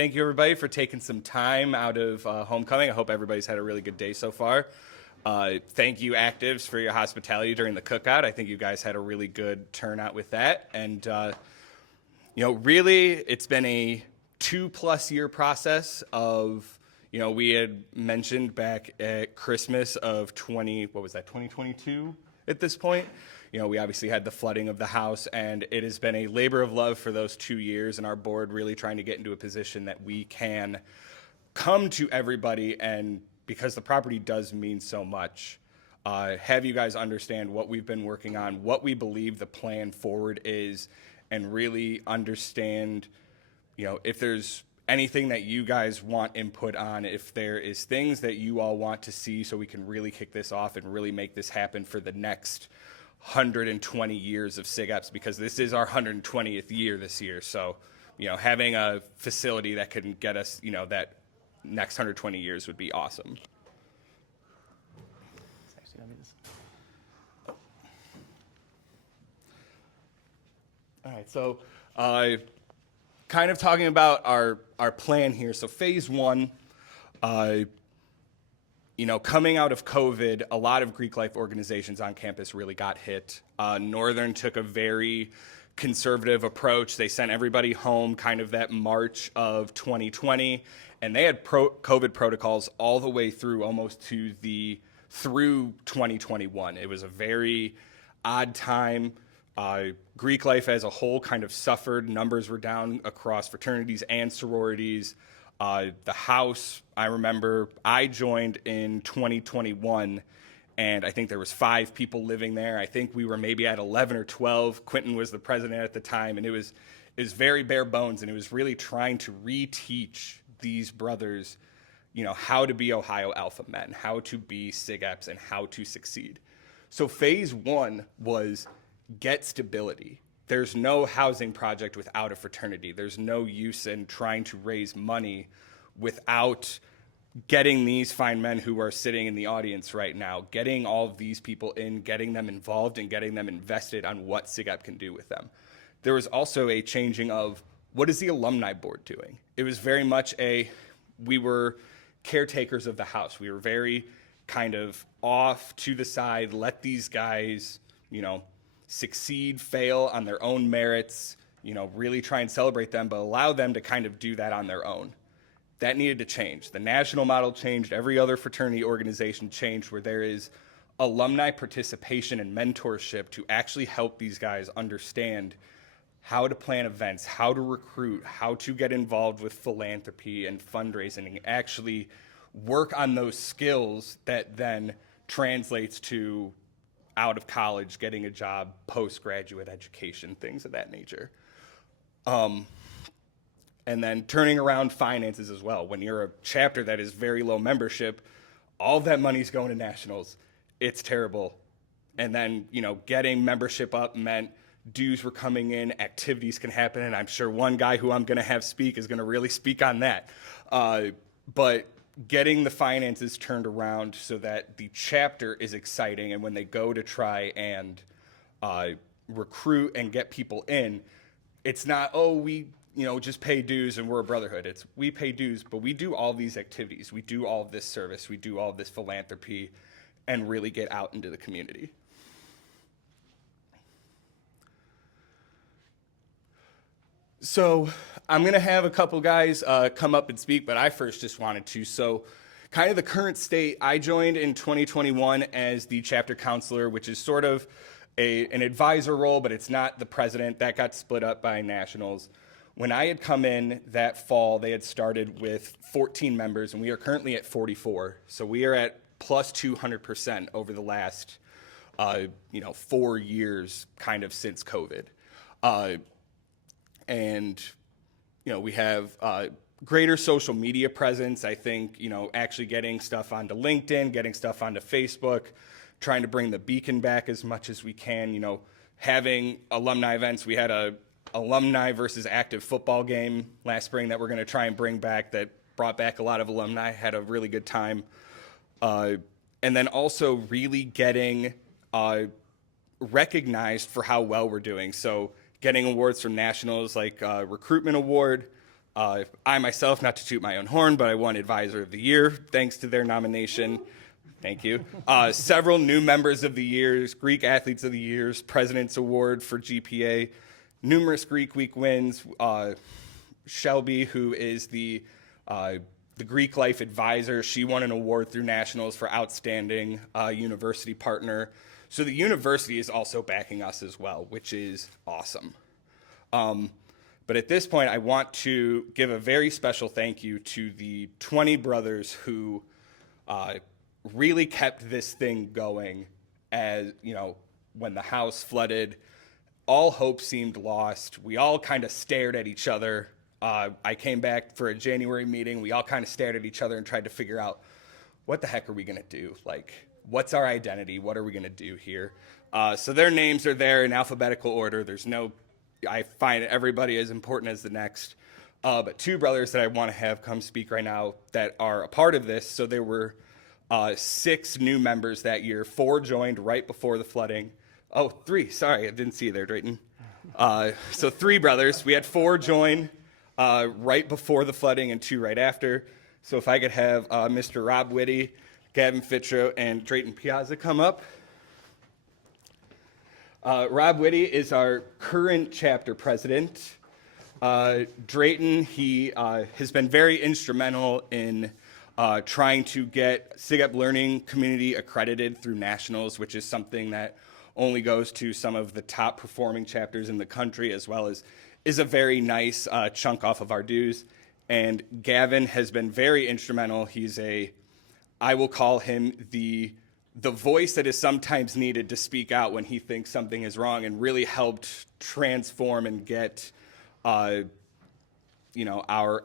thank you everybody for taking some time out of homecoming. I hope everybody's had a really good day so far. Thank you, Actives, for your hospitality during the cookout. I think you guys had a really good turnout with that. And, really, it's been a 2+ year process of, we had mentioned back at Christmas of 2022 at this point. We obviously had the flooding of the house, and it has been a labor of love for those 2 years, and our board really trying to get into a position that we can come to everybody, and because the property does mean so much, have you guys understand what we've been working on, what we believe the plan forward is, and really understand, if there's anything that you guys want input on, if there is things that you all want to see so we can really kick this off and really make this happen for the next 120 years of SigEps, because this is our 120th year this year. So, having a facility that can get us, that next 120 years would be awesome. All right, so kind of talking about our plan here. So phase one, coming out of COVID, a lot of Greek life organizations on campus really got hit. Northern took a very conservative approach. They sent everybody home kind of that March of 2020, and they had COVID protocols all the way through almost through 2021. It was a very odd time. Greek life as a whole kind of suffered. Numbers were down across fraternities and sororities. The house, I remember I joined in 2021, and I think there was 5 people living there. I think we were maybe at 11 or 12. Quentin was the president at the time, and it was very bare bones, and it was really trying to reteach these brothers, how to be Ohio Alpha men, how to be SigEps, and how to succeed. So phase one was get stability. There's no housing project without a fraternity. There's no use in trying to raise money without getting these fine men who are sitting in the audience right now, getting all of these people in, getting them involved, and getting them invested on what SigEp can do with them. There was also a changing of, what is the alumni board doing? It was very much we were caretakers of the house. We were very kind of off to the side, let these guys, succeed, fail on their own merits, really try and celebrate them, but allow them to kind of do that on their own. That needed to change. The national model changed. Every other fraternity organization changed, where there is alumni participation and mentorship to actually help these guys understand how to plan events, how to recruit, how to get involved with philanthropy and fundraising, and actually work on those skills that then translates to out of college, getting a job, postgraduate education, things of that nature. And then turning around finances as well. When you're a chapter that is very low membership, all of that money's going to nationals. It's terrible. And then, getting membership up meant dues were coming in, activities can happen, and I'm sure one guy who I'm gonna have speak is gonna really speak on that. But getting the finances turned around so that the chapter is exciting, and when they go to try and recruit and get people in, it's not, we just pay dues and we're a brotherhood. It's we pay dues, but we do all these activities. We do all of this service. We do all of this philanthropy and really get out into the community. So I'm going to have a couple guys come up and speak, but I first just wanted to. So kind of the current state, I joined in 2021 as the chapter counselor, which is sort of an advisor role, but it's not the president. That got split up by nationals. When I had come in that fall, they had started with 14 members, and we are currently at 44. So we are at plus 200% over the last 4 years, kind of since COVID. And we have greater social media presence. I think, actually getting stuff onto LinkedIn, getting stuff onto Facebook, trying to bring the beacon back as much as we can, having alumni events. We had a alumni versus active football game last spring that we're going to try and bring back, that brought back a lot of alumni, had a really good time. And then also really getting recognized for how well we're doing. So getting awards from nationals like Recruitment Award, I myself, not to toot my own horn, but I won Advisor of the Year thanks to their nomination. Thank you. Several new members of the years, Greek Athletes of the Years, President's Award for GPA, numerous Greek Week wins. Shelby, who is the Greek Life Advisor, she won an award through Nationals for Outstanding University Partner. So the university is also backing us as well, which is awesome. But at this point, I want to give a very special thank you to the 20 brothers who really kept this thing going. As you know, when the house flooded, all hope seemed lost. We all kind of stared at each other. I came back for a January meeting. We all kind of stared at each other and tried to figure out, what the heck are we going to do? Like, what's our identity? What are we going to do here? So their names are there in alphabetical order. I find everybody as important as the next. But two brothers that I want to have come speak right now that are a part of this. So there were 6 new members that year. 4 joined right before the flooding. Oh, 3. Sorry, I didn't see you there, Drayton. So 3 brothers. We had 4 join right before the flooding and 2 right after. So if I could have Mr. Rob Whitty, Gavin Fitro, and Drayton Piazza come up. Rob Whitty is our current chapter president. Drayton, he has been very instrumental in trying to get SigEp Learning Community accredited through Nationals, which is something that only goes to some of the top performing chapters in the country, as well as is a very nice chunk off of our dues. And Gavin has been very instrumental. I will call him the voice that is sometimes needed to speak out when he thinks something is wrong, and really helped transform and get our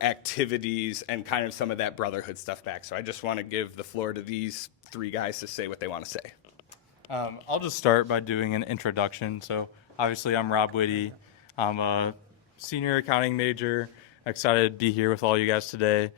activities and kind of some of that brotherhood stuff back. So I just want to give the floor to these 3 guys to say what they want to say. I'll just start by doing an introduction. So obviously I'm Rob Whitty. I'm a senior accounting major. Excited to be here with all you guys today.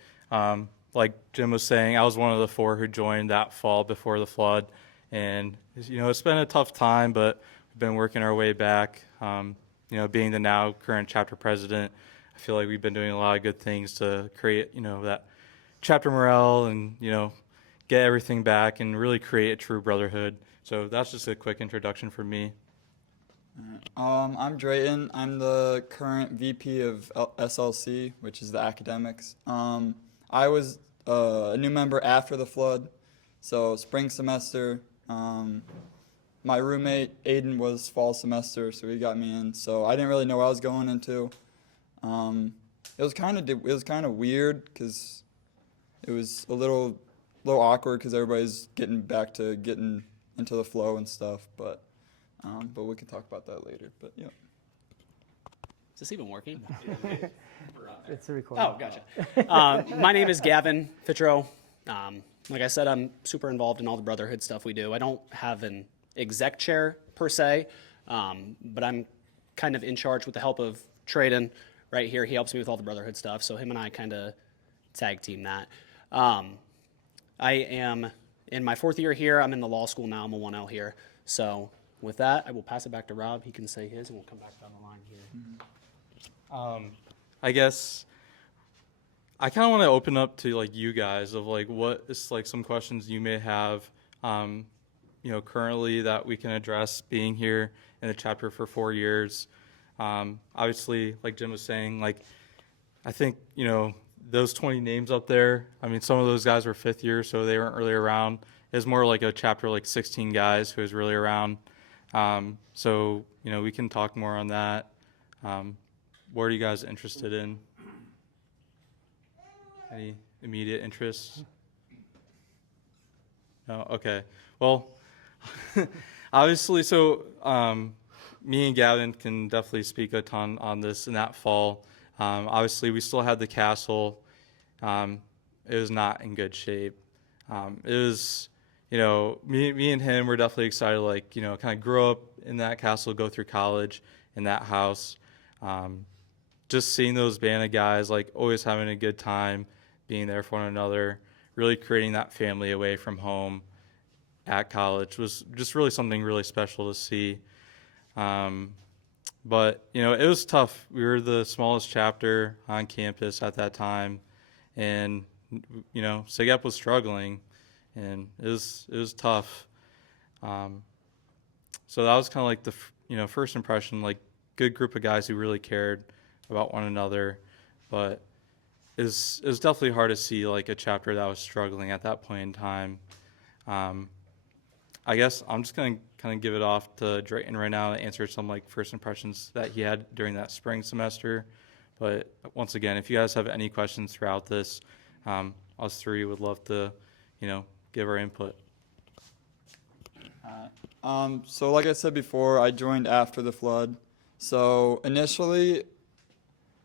Like Jim was saying, I was one of the 4 who joined that fall before the flood. And, it's been a tough time, but we've been working our way back. Being the now current chapter president, I feel like we've been doing a lot of good things to create, that chapter morale and, get everything back and really create a true brotherhood. So that's just a quick introduction for me. I'm Drayton. I'm the current VP of SLC, which is the academics. I was a new member after the flood, so spring semester. My roommate Aiden was fall semester, so he got me in. So I didn't really know what I was going into. It was kind of weird because it was a little awkward because everybody's getting into the flow and stuff. But we can talk about that later. But yeah. Is this even working? It's a recording. Oh, gotcha. My name is Gavin Fitro. Like I said, I'm super involved in all the brotherhood stuff we do. I don't have an exec chair per se, but I'm kind of in charge with the help of Trayden right here. He helps me with all the brotherhood stuff, so him and I kind of tag team that. I am in my 4th year here. I'm in the law school now. I'm a 1L here. So with that, I will pass it back to Rob. He can say his, and we'll come back down the line here. I guess I kind of want to open up to you guys of what is some questions you may have, currently that we can address being here in the chapter for 4 years. Obviously, like Jim was saying, I think, those 20 names up there, I mean, some of those guys were 5th year, so they weren't really around. It was more like a chapter 16 guys who was really around. So, we can talk more on that. What are you guys interested in? Any immediate interests? No? Okay. Well, obviously, so me and Gavin can definitely speak a ton on this in that fall. Obviously, we still had the castle. It was not in good shape. It was, me and him were definitely excited, kind of grow up in that castle, go through college in that house. Just seeing those band of guys, always having a good time, being there for one another, really creating that family away from home at college was just really something really special to see. But, it was tough. We were the smallest chapter on campus at that time. And, SigEp was struggling. And it was tough. So that was kind of like the, first impression, like good group of guys who really cared about one another. But it was definitely hard to see like a chapter that was struggling at that point in time. I guess I'm just going to kind of give it off to Drayton right now to answer some like first impressions that he had during that spring semester. But once again, if you guys have any questions throughout this, us three would love to, give our input. So like I said before, I joined after the flood. So initially,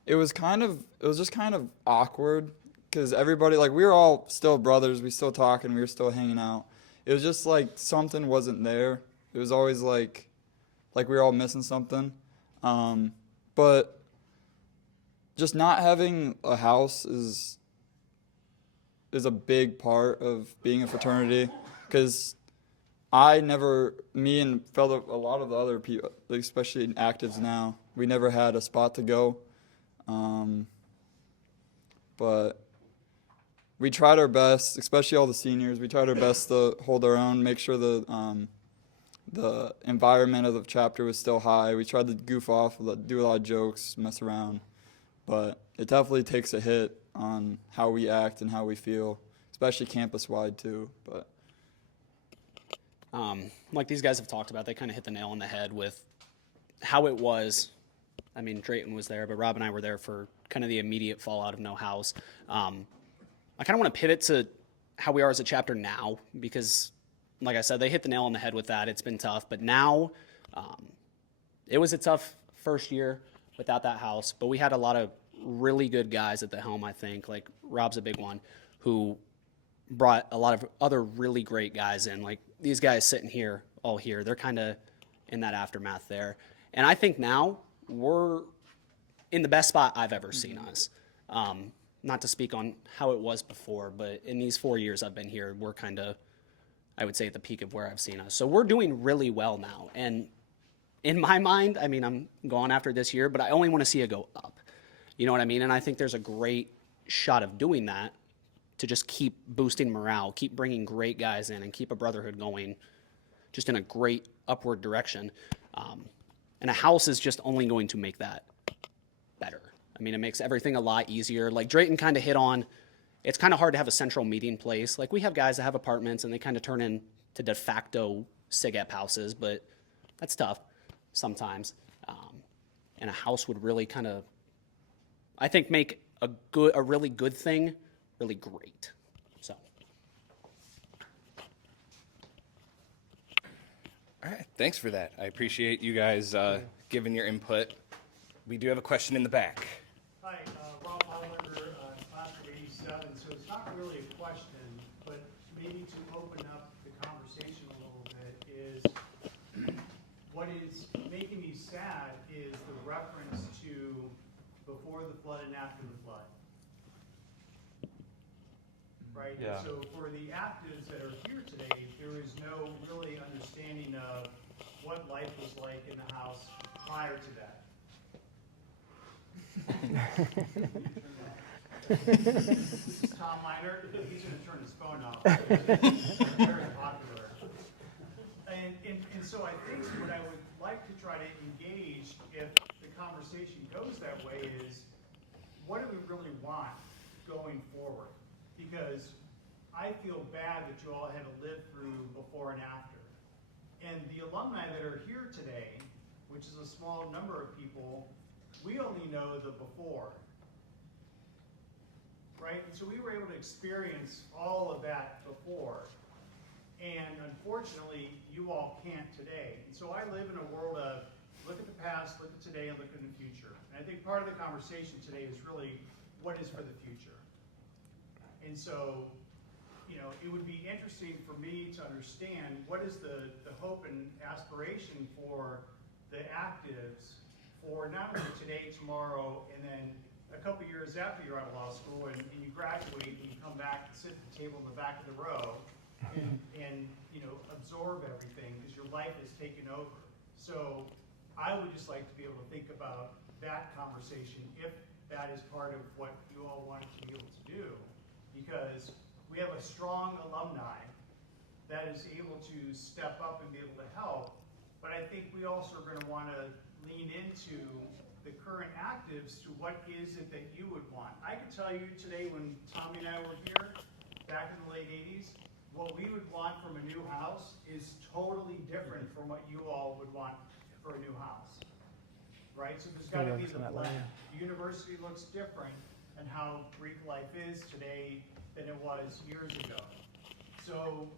it was just kind of awkward because everybody, like, we were all still brothers. We still talking. We were still hanging out. It was just like something wasn't there. It was always like we were all missing something. But just not having a house is a big part of being a fraternity, because me and a lot of the other people, like especially in actives now, we never had a spot to go. But we tried our best, especially all the seniors. We tried our best to hold our own, make sure the environment of the chapter was still high. We tried to goof off, do a lot of jokes, mess around. But it definitely takes a hit on how we act and how we feel, especially campus-wide too. But like these guys have talked about, they kind of hit the nail on the head with how it was. I mean, Drayton was there, but Rob and I were there for kind of the immediate fallout of no house. I kind of want to pivot to how we are as a chapter now, because, like I said, they hit the nail on the head with that. It's been tough, but now it was a tough first year without that house, but we had a lot of really good guys at the helm, I think. Like, Rob's a big one, who brought a lot of other really great guys in. Like, these guys sitting here, all here, they're kind of in that aftermath there. And I think now we're in the best spot I've ever seen us. Not to speak on how it was before, but in these 4 years I've been here, we're kind of, I would say, at the peak of where I've seen us. So we're doing really well now. And in my mind, I mean, I'm going after this year, but I only want to see it go up. You know what I mean? And I think there's a great shot of doing that, to just keep boosting morale, keep bringing great guys in, and keep a brotherhood going just in a great upward direction. And a house is just only going to make that better. I mean, it makes everything a lot easier. Like Drayton kind of hit on, it's kind of hard to have a central meeting place. Like, we have guys that have apartments and they kind of turn into de facto SigEp houses, but that's tough sometimes. And a house would really kind of, I think, make a really good thing really great. So. All right, thanks for that. I appreciate you guys giving your input. We do have a question in the back. Hi, Rob Hollander, class of 87. So it's not really a question, but maybe to open up the conversation a little bit is, what is making me sad is the reference to before the flood and after the flood. Right? Yeah. So for the actives that are here today, there is no really understanding of what life was like in the house prior to that. This is Tom Miner. He's going to turn his phone off. Very popular. And so I think what I would like to try to engage, if the conversation goes that way, is what do we really want going forward? Because I feel bad that you all had to live through before and after. And the alumni that are here today, which is a small number of people, we only know the before. Right? And so we were able to experience all of that before. And unfortunately, you all can't today. And so I live in a world of look at the past, look at today, and look at the future. And I think part of the conversation today is really what is for the future. And so, it would be interesting for me to understand what is the hope and aspiration for the actives for not only today, tomorrow, and then a couple years after you're out of law school and you graduate and you come back and sit at the table in the back of the row and absorb everything because your life is taken over. So I would just like to be able to think about that conversation, if that is part of what you all want to be able to do, because we have a strong alumni that is able to step up and be able to help, but I think we also are going to want to lean into the current actives to what is it that you would want. I can tell you today, when Tommy and I were here back in the late 80s, what we would want from a new house is totally different from what you all would want for a new house. Right? So there's got to be the blend. The university looks different and how Greek life is today than it was years ago. So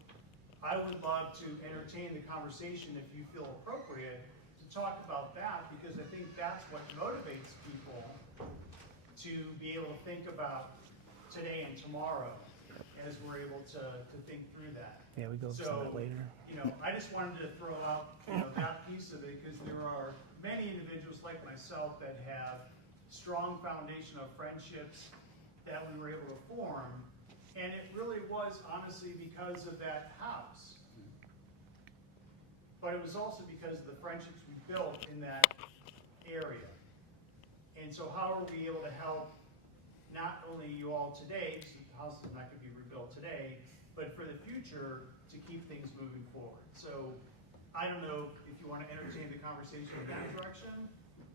I would love to entertain the conversation, if you feel appropriate, to talk about that, because I think that's what motivates people to be able to think about today and tomorrow as we're able to think through that. Yeah, we go over some of that later. You know, I just wanted to throw out, you know, that piece of it, because there are many individuals like myself that have strong foundation of friendships that we were able to form, and it really was honestly because of that house. But it was also because of the friendships we built in that area. And so how are we able to help not only you all today, because the house is not going to be rebuilt today, but for the future to keep things moving forward. So I don't know if you want to entertain the conversation in that direction,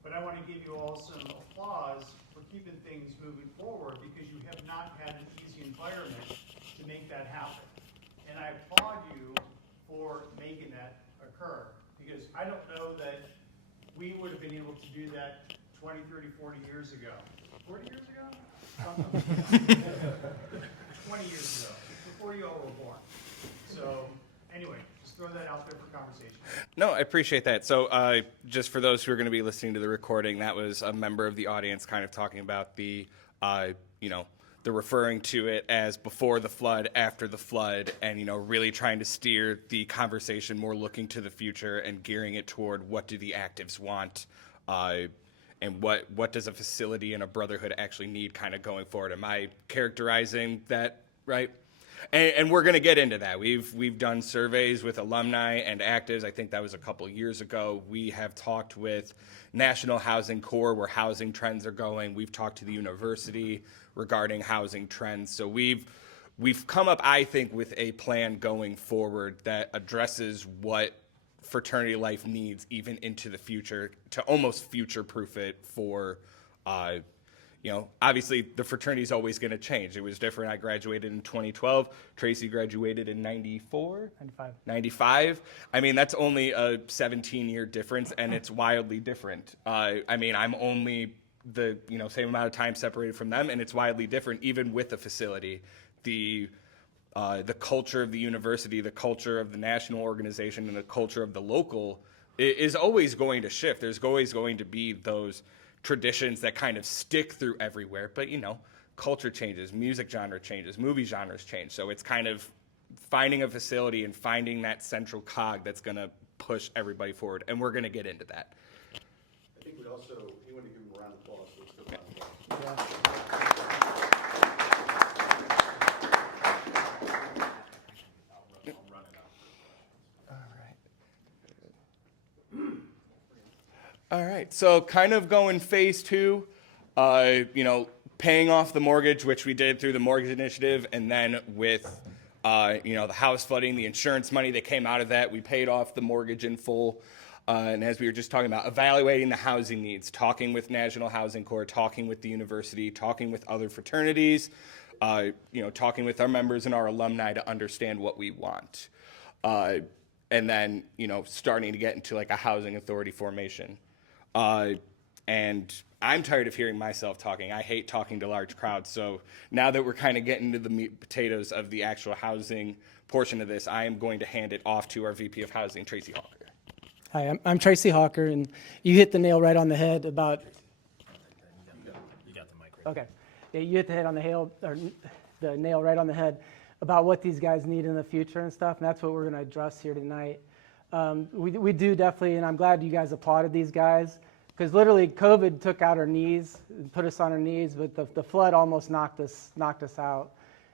but I want to give you all some applause for keeping things moving forward, because you have not had an easy environment to make that happen. And I applaud you for making that occur, because I don't know that we would have been able to do that 20, 30, 40 years ago. 40 years ago? 20 years ago, before you all were born. So anyway, just throw that out there for conversation. No, I appreciate that. So just for those who are going to be listening to the recording, that was a member of the audience kind of talking about the, the referring to it as before the flood, after the flood, and, really trying to steer the conversation more looking to the future and gearing it toward what do the actives want, and what does a facility and a brotherhood actually need kind of going forward. Am I characterizing that right? And we're going to get into that. We've done surveys with alumni and actives. I think that was a couple years ago. We have talked with National Housing Corps where housing trends are going. We've talked to the university regarding housing trends. So we've come up, I think, with a plan going forward that addresses what fraternity life needs even into the future to almost future-proof it for obviously the fraternity is always going to change. It was different. I graduated in 2012. Tracy graduated in 94? 95. I mean, that's only a 17-year difference, and it's wildly different. I'm only the same amount of time separated from them, and it's wildly different, even with the facility. The culture of the university, the culture of the national organization, and the culture of the local is always going to shift. There's always going to be those traditions that kind of stick through everywhere, but culture changes, music genre changes, movie genres change. So it's kind of finding a facility and finding that central cog that's going to push everybody forward, and we're going to get into that. I think we want to give him a round of applause. So let's give him a round of applause. All right, so kind of going phase two, paying off the mortgage, which we did through the mortgage initiative, and then with, the house flooding, the insurance money that came out of that, we paid off the mortgage in full. And as we were just talking about, evaluating the housing needs, talking with National Housing Corps, talking with the university, talking with other fraternities, talking with our members and our alumni to understand what we want. And then, starting to get into like a housing authority formation. And I'm tired of hearing myself talking. I hate talking to large crowds. So now that we're kind of getting to the meat and potatoes of the actual housing portion of this, I am going to hand it off to our VP of Housing, Tracy Hawker. Hi, I'm Tracy Hawker, and you hit the nail right on the head about. You got the mic right. Okay, yeah, you hit the nail right on the head about what these guys need in the future and stuff, and that's what we're going to address here tonight. We do definitely, and I'm glad you guys applauded these guys, because literally COVID took out our knees, put us on our knees, but the flood almost knocked us out.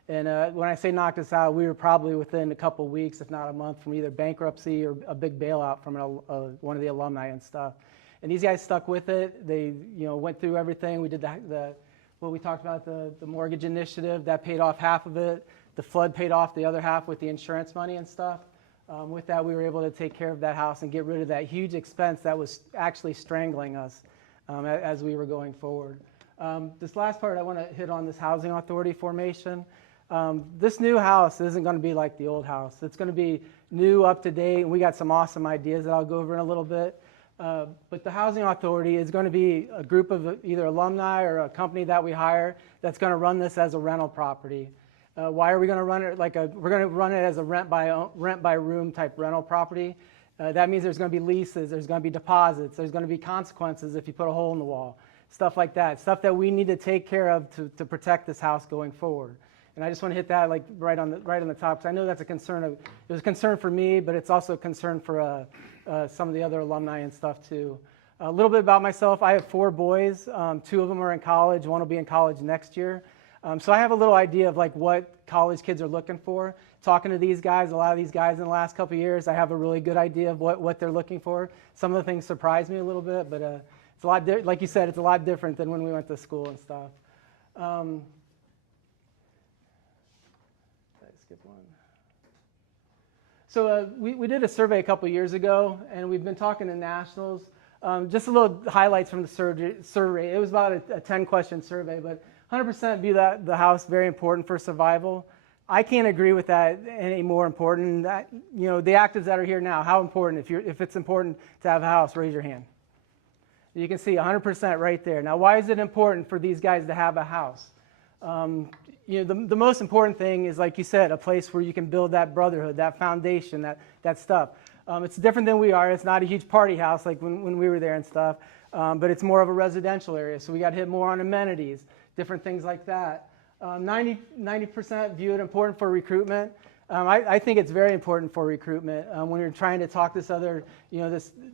And when I say knocked us out, we were probably within a couple weeks, if not a month, from either bankruptcy or a big bailout from one of the alumni and stuff. And these guys stuck with it. They, went through everything. We did what we talked about, the mortgage initiative. That paid off half of it. The flood paid off the other half with the insurance money and stuff. With that, we were able to take care of that house and get rid of that huge expense that was actually strangling us as we were going forward. This last part, I want to hit on this housing authority formation. This new house isn't going to be like the old house. It's going to be new, up to date, and we got some awesome ideas that I'll go over in a little bit. But the housing authority is going to be a group of either alumni or a company that we hire that's going to run this as a rental property. Why are we going to run it we're going to run it as a rent by room type rental property. That means there's going to be leases, there's going to be deposits, there's going to be consequences if you put a hole in the wall, stuff like that, stuff that we need to take care of to protect this house going forward. And I just want to hit that right on the top, because I know that's a concern. It was a concern for me, but it's also a concern for some of the other alumni and stuff too. A little bit about myself. I have 4 boys. 2 of them are in college. 1 will be in college next year. So I have a little idea of what college kids are looking for. Talking to these guys, a lot of these guys in the last couple of years, I have a really good idea of what they're looking for. Some of the things surprise me a little bit, but it's a lot. Like you said, it's a lot different than when we went to school and stuff. Skip one. So we did a survey a couple years ago, and we've been talking to nationals. Just a little highlights from the survey. It was about a 10-question survey, but 100% view the house very important for survival. I can't agree with that any more important. The actives that are here now, how important? If it's important to have a house, raise your hand. You can see 100% right there. Now, why is it important for these guys to have a house? The most important thing is, like you said, a place where you can build that brotherhood, that foundation, that stuff. It's different than we are. It's not a huge party house like when we were there and stuff, but it's more of a residential area. So we got hit more on amenities, different things like that. 90% view it important for recruitment. I think it's very important for recruitment. When you're trying to talk this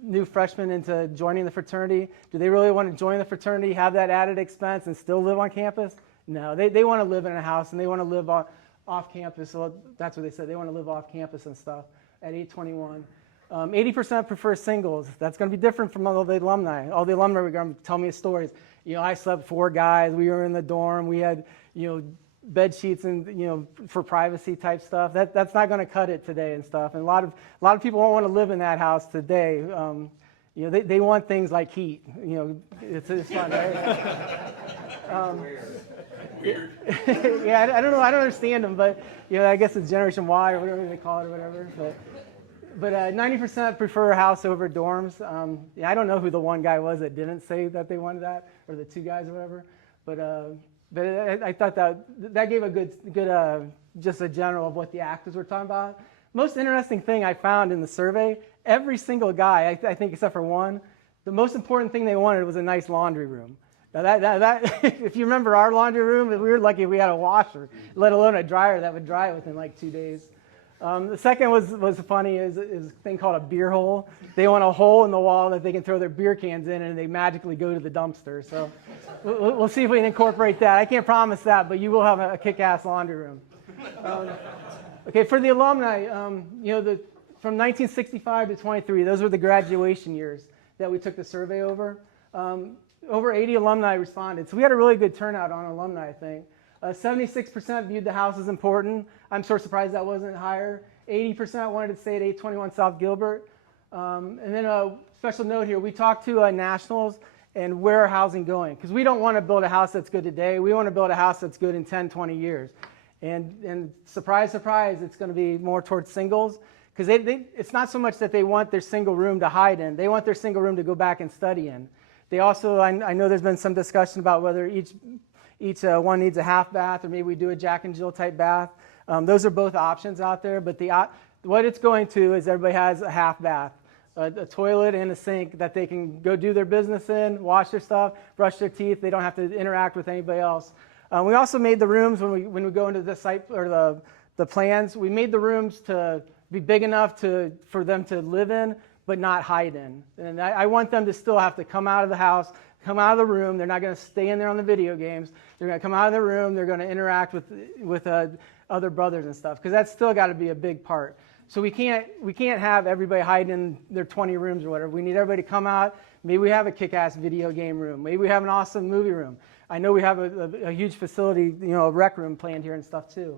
new freshman into joining the fraternity, do they really want to join the fraternity, have that added expense, and still live on campus? No, they want to live in a house, and they want to live off campus. So that's what they said. They want to live off campus and stuff at 821. 80% prefer singles. That's going to be different from all the alumni. All the alumni are going to tell me stories. I slept 4 guys. We were in the dorm. We had, bed sheets and, for privacy type stuff. That's not going to cut it today and stuff. And a lot of people don't want to live in that house today. They want things like heat. It's fun, right? Yeah, I don't know. I don't understand them, but I guess it's Generation Y or whatever they call it or whatever. But 90% prefer a house over dorms. I don't know who the one guy was that didn't say that they wanted that, or the 2 guys or whatever. But I thought that gave a good just a general of what the actors were talking about. Most interesting thing I found in the survey, every single guy, I think except for 1, the most important thing they wanted was a nice laundry room. Now that if you remember our laundry room, we were lucky if we had a washer, let alone a dryer that would dry within 2 days. The second was funny is a thing called a beer hole. They want a hole in the wall that they can throw their beer cans in, and they magically go to the dumpster. So we'll see if we can incorporate that. I can't promise that, but you will have a kick-ass laundry room. Okay, for the alumni, from 1965 to 23, those were the graduation years that we took the survey over. Over 80 alumni responded, so we had a really good turnout on alumni, I think. 76% viewed the house as important. I'm sort of surprised that wasn't higher. 80% wanted to stay at 821 South Gilbert. And then a special note here, we talked to nationals and where our housing going, because we don't want to build a house that's good today. We want to build a house that's good in 10, 20 years. And surprise, surprise, it's going to be more towards singles, because it's not so much that they want their single room to hide in. They want their single room to go back and study in. They also, I know there's been some discussion about whether each one needs a half bath, or maybe we do a Jack and Jill type bath. Those are both options out there, but what it's going to is everybody has a half bath, a toilet and a sink that they can go do their business in, wash their stuff, brush their teeth. They don't have to interact with anybody else. We also made the rooms when we go into the site or the plans. We made the rooms to be big enough for them to live in, but not hide in. And I want them to still have to come out of the house, come out of the room. They're not going to stay in there on the video games. They're going to come out of the room. They're going to interact with other brothers and stuff, because that's still got to be a big part. So we can't have everybody hiding in their 20 rooms or whatever. We need everybody to come out. Maybe we have a kick-ass video game room. Maybe we have an awesome movie room. I know we have a huge facility, a rec room planned here and stuff too.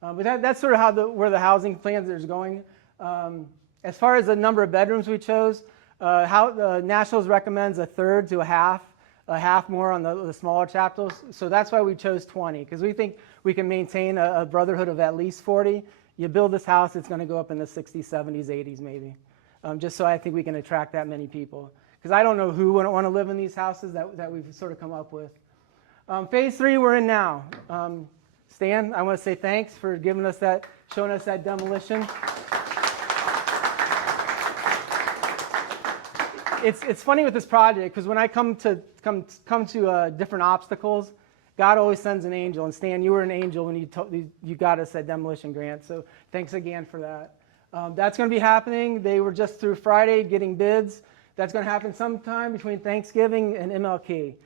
But that's sort of where the housing plans is going. As far as the number of bedrooms we chose, Nationals recommends a third to a half more on the smaller chapters. So that's why we chose 20, because we think we can maintain a brotherhood of at least 40. You build this house, it's going to go up in the 60s, 70s, 80s maybe. Just so I think we can attract that many people. Because I don't know who wouldn't want to live in these houses that we've sort of come up with. Phase 3 we're in now. Stan, I want to say thanks for giving us showing us that demolition. It's funny with this project, because when I come to different obstacles, God always sends an angel. And Stan, you were an angel when you got us that demolition grant. So thanks again for that. That's going to be happening. They were just through Friday getting bids. That's going to happen sometime between Thanksgiving and MLK.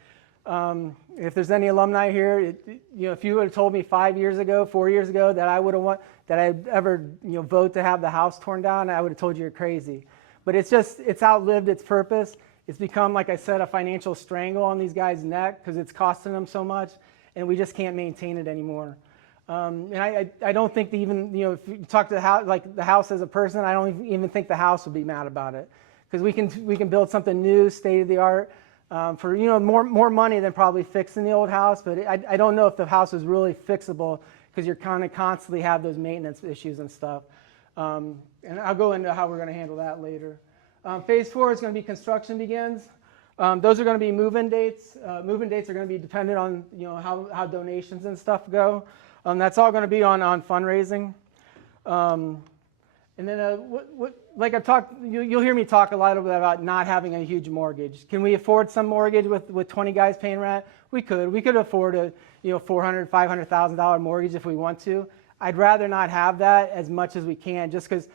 If there's any alumni here, if you would have told me 4 years ago that I'd ever vote to have the house torn down, I would have told you you're crazy. But it's outlived its purpose. It's become, like I said, a financial strangle on these guys' neck because it's costing them so much, and we just can't maintain it anymore. And I don't think even if you talk to the house as a person, I don't even think the house would be mad about it, because we can build something new, state of the art, for more money than probably fixing the old house. But I don't know if the house is really fixable, because you're kind of constantly have those maintenance issues and stuff. And I'll go into how we're going to handle that later. Phase 4 is going to be construction begins. Those are going to be move-in dates. Move-in dates are going to be dependent on how donations and stuff go. That's all going to be on fundraising. And then like I've talked, you'll hear me talk a lot about not having a huge mortgage. Can we afford some mortgage with 20 guys paying rent? We could. We could afford a $400,000, $500,000 mortgage if we want to. I'd rather not have that as much as we can, just because,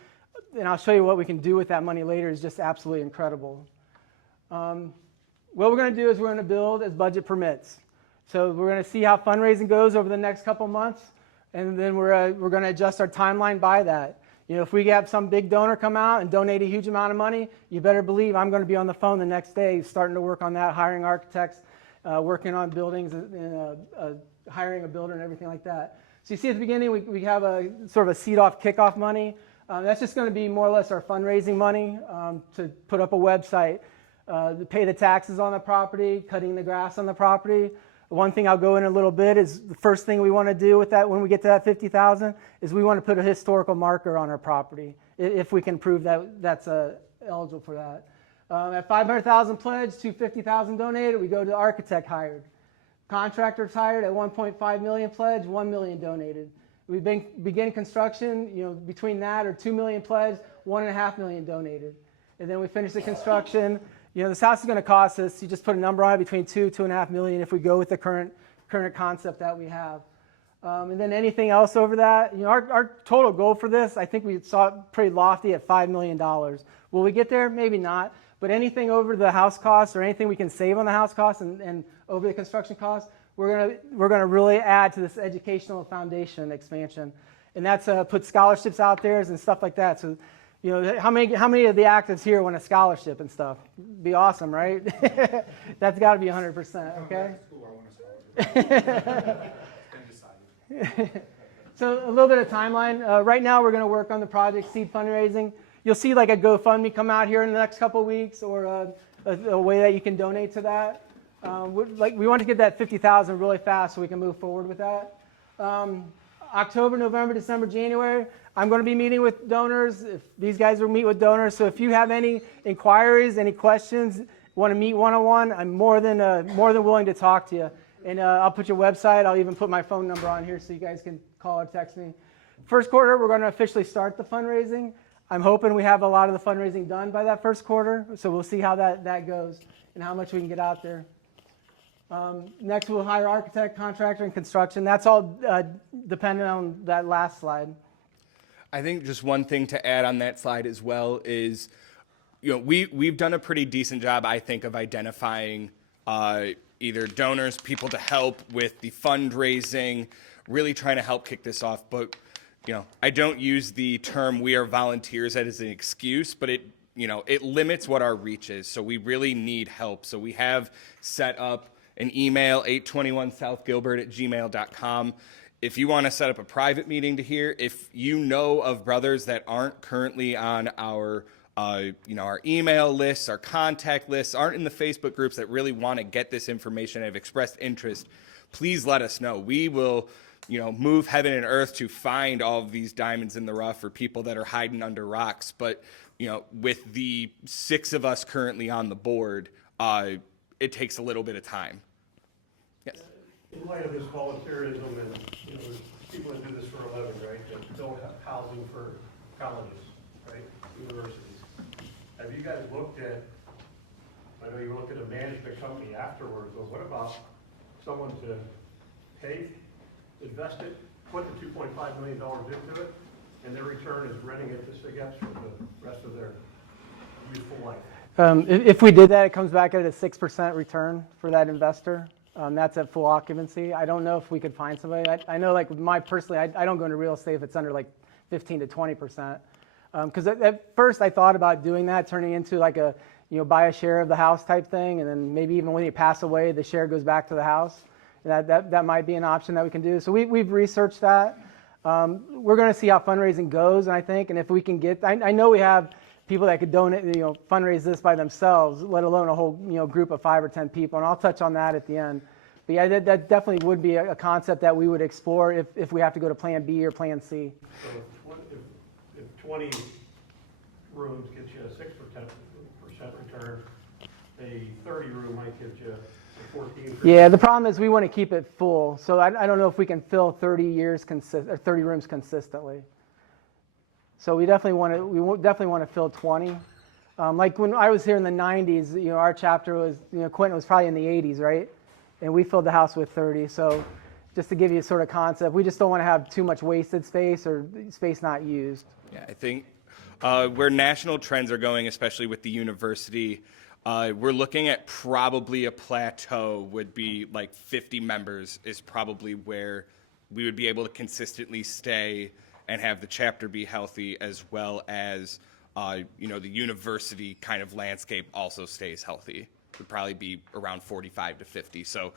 and I'll show you what we can do with that money later, is just absolutely incredible. What we're going to do is we're going to build as budget permits. So we're going to see how fundraising goes over the next couple months, and then we're going to adjust our timeline by that. If we have some big donor come out and donate a huge amount of money, you better believe I'm going to be on the phone the next day starting to work on that, hiring architects, working on buildings, hiring a builder and everything like that. So you see at the beginning we have a sort of a seed-off kickoff money. That's just going to be more or less our fundraising money to put up a website, to pay the taxes on the property, cutting the grass on the property. One thing I'll go in a little bit is the first thing we want to do with that when we get to that $50,000 is we want to put a historical marker on our property if we can prove that that's eligible for that. At $500,000 pledged, $250,000 donated, we go to architect hired. Contractors hired at $1.5 million pledged, $1 million donated. We begin construction, between that or $2 million pledged, $1.5 million donated. And then we finish the construction. This house is going to cost us, you just put a number on it, between $2.5 million if we go with the current concept that we have. And then anything else over that, our total goal for this, I think we saw it pretty lofty at $5 million. Will we get there? Maybe not. But anything over the house costs or anything we can save on the house costs and over the construction costs, we're going to really add to this educational foundation expansion. And that's put scholarships out there and stuff like that. So, how many of the actives here want a scholarship and stuff? Be awesome, right? That's got to be 100%, okay? So a little bit of timeline. Right now we're going to work on the project seed fundraising. You'll see like a GoFundMe come out here in the next couple of weeks, or a way that you can donate to that. We want to get that $50,000 really fast so we can move forward with that. October, November, December, January, I'm going to be meeting with donors. If these guys will meet with donors. So if you have any inquiries, any questions, want to meet one-on-one, I'm more than willing to talk to you. And I'll put your website. I'll even put my phone number on here so you guys can call or text me. First quarter, we're going to officially start the fundraising. I'm hoping we have a lot of the fundraising done by that first quarter. So we'll see how that goes and how much we can get out there. Next, we'll hire architect, contractor, and construction. That's all dependent on that last slide. I think just one thing to add on that slide as well is, we've done a pretty decent job, I think, of identifying either donors, people to help with the fundraising, really trying to help kick this off. But I don't use the term "we are volunteers" as an excuse, but it limits what our reach is. So we really need help. So we have set up an email, 821southgilbert@gmail.com. If you want to set up a private meeting to hear, if you know of brothers that aren't currently on our our email lists, our contact lists, aren't in the Facebook groups that really want to get this information and have expressed interest, please let us know. We will, move heaven and earth to find all of these diamonds in the rough for people that are hiding under rocks. But, with the 6 of us currently on the board, it takes a little bit of time. Yes. In light of this volunteerism and, there's people that do this for a living, right, that don't have housing for colleges, right, universities. Have you guys looked at, I know you looked at a management company afterwards, but what about someone to pay, invest it, put the $2.5 million into it, and their return is renting it to SigEps for the rest of their useful life? If we did that, it comes back at a 6% return for that investor. That's at full occupancy. I don't know if we could find somebody. I know, like personally, I don't go into real estate if it's under like 15 to 20%. Because at first I thought about doing that, turning into like a, buy a share of the house type thing, and then maybe even when you pass away, the share goes back to the house. That might be an option that we can do. So we've researched that. We're going to see how fundraising goes, and I think, and if we can get, I know we have people that could donate, fundraise this by themselves, let alone a whole, group of 5 or 10 people, and I'll touch on that at the end. But yeah, that definitely would be a concept that we would explore if we have to go to Plan B or Plan C. So if 20 rooms gets you a 6% return, a 30 room might get you a 14%. Yeah, the problem is we want to keep it full. So I don't know if we can fill 30 rooms consistently. So we definitely want to fill 20. Like when I was here in the 90s, our chapter was, Quentin was probably in the 80s, right? And we filled the house with 30. So just to give you a sort of concept, we just don't want to have too much wasted space or space not used. Yeah, I think where national trends are going, especially with the university, we're looking at probably a plateau would be like 50 members is probably where we would be able to consistently stay and have the chapter be healthy, as well as, the university kind of landscape also stays healthy. Would probably be around 45 to 50. So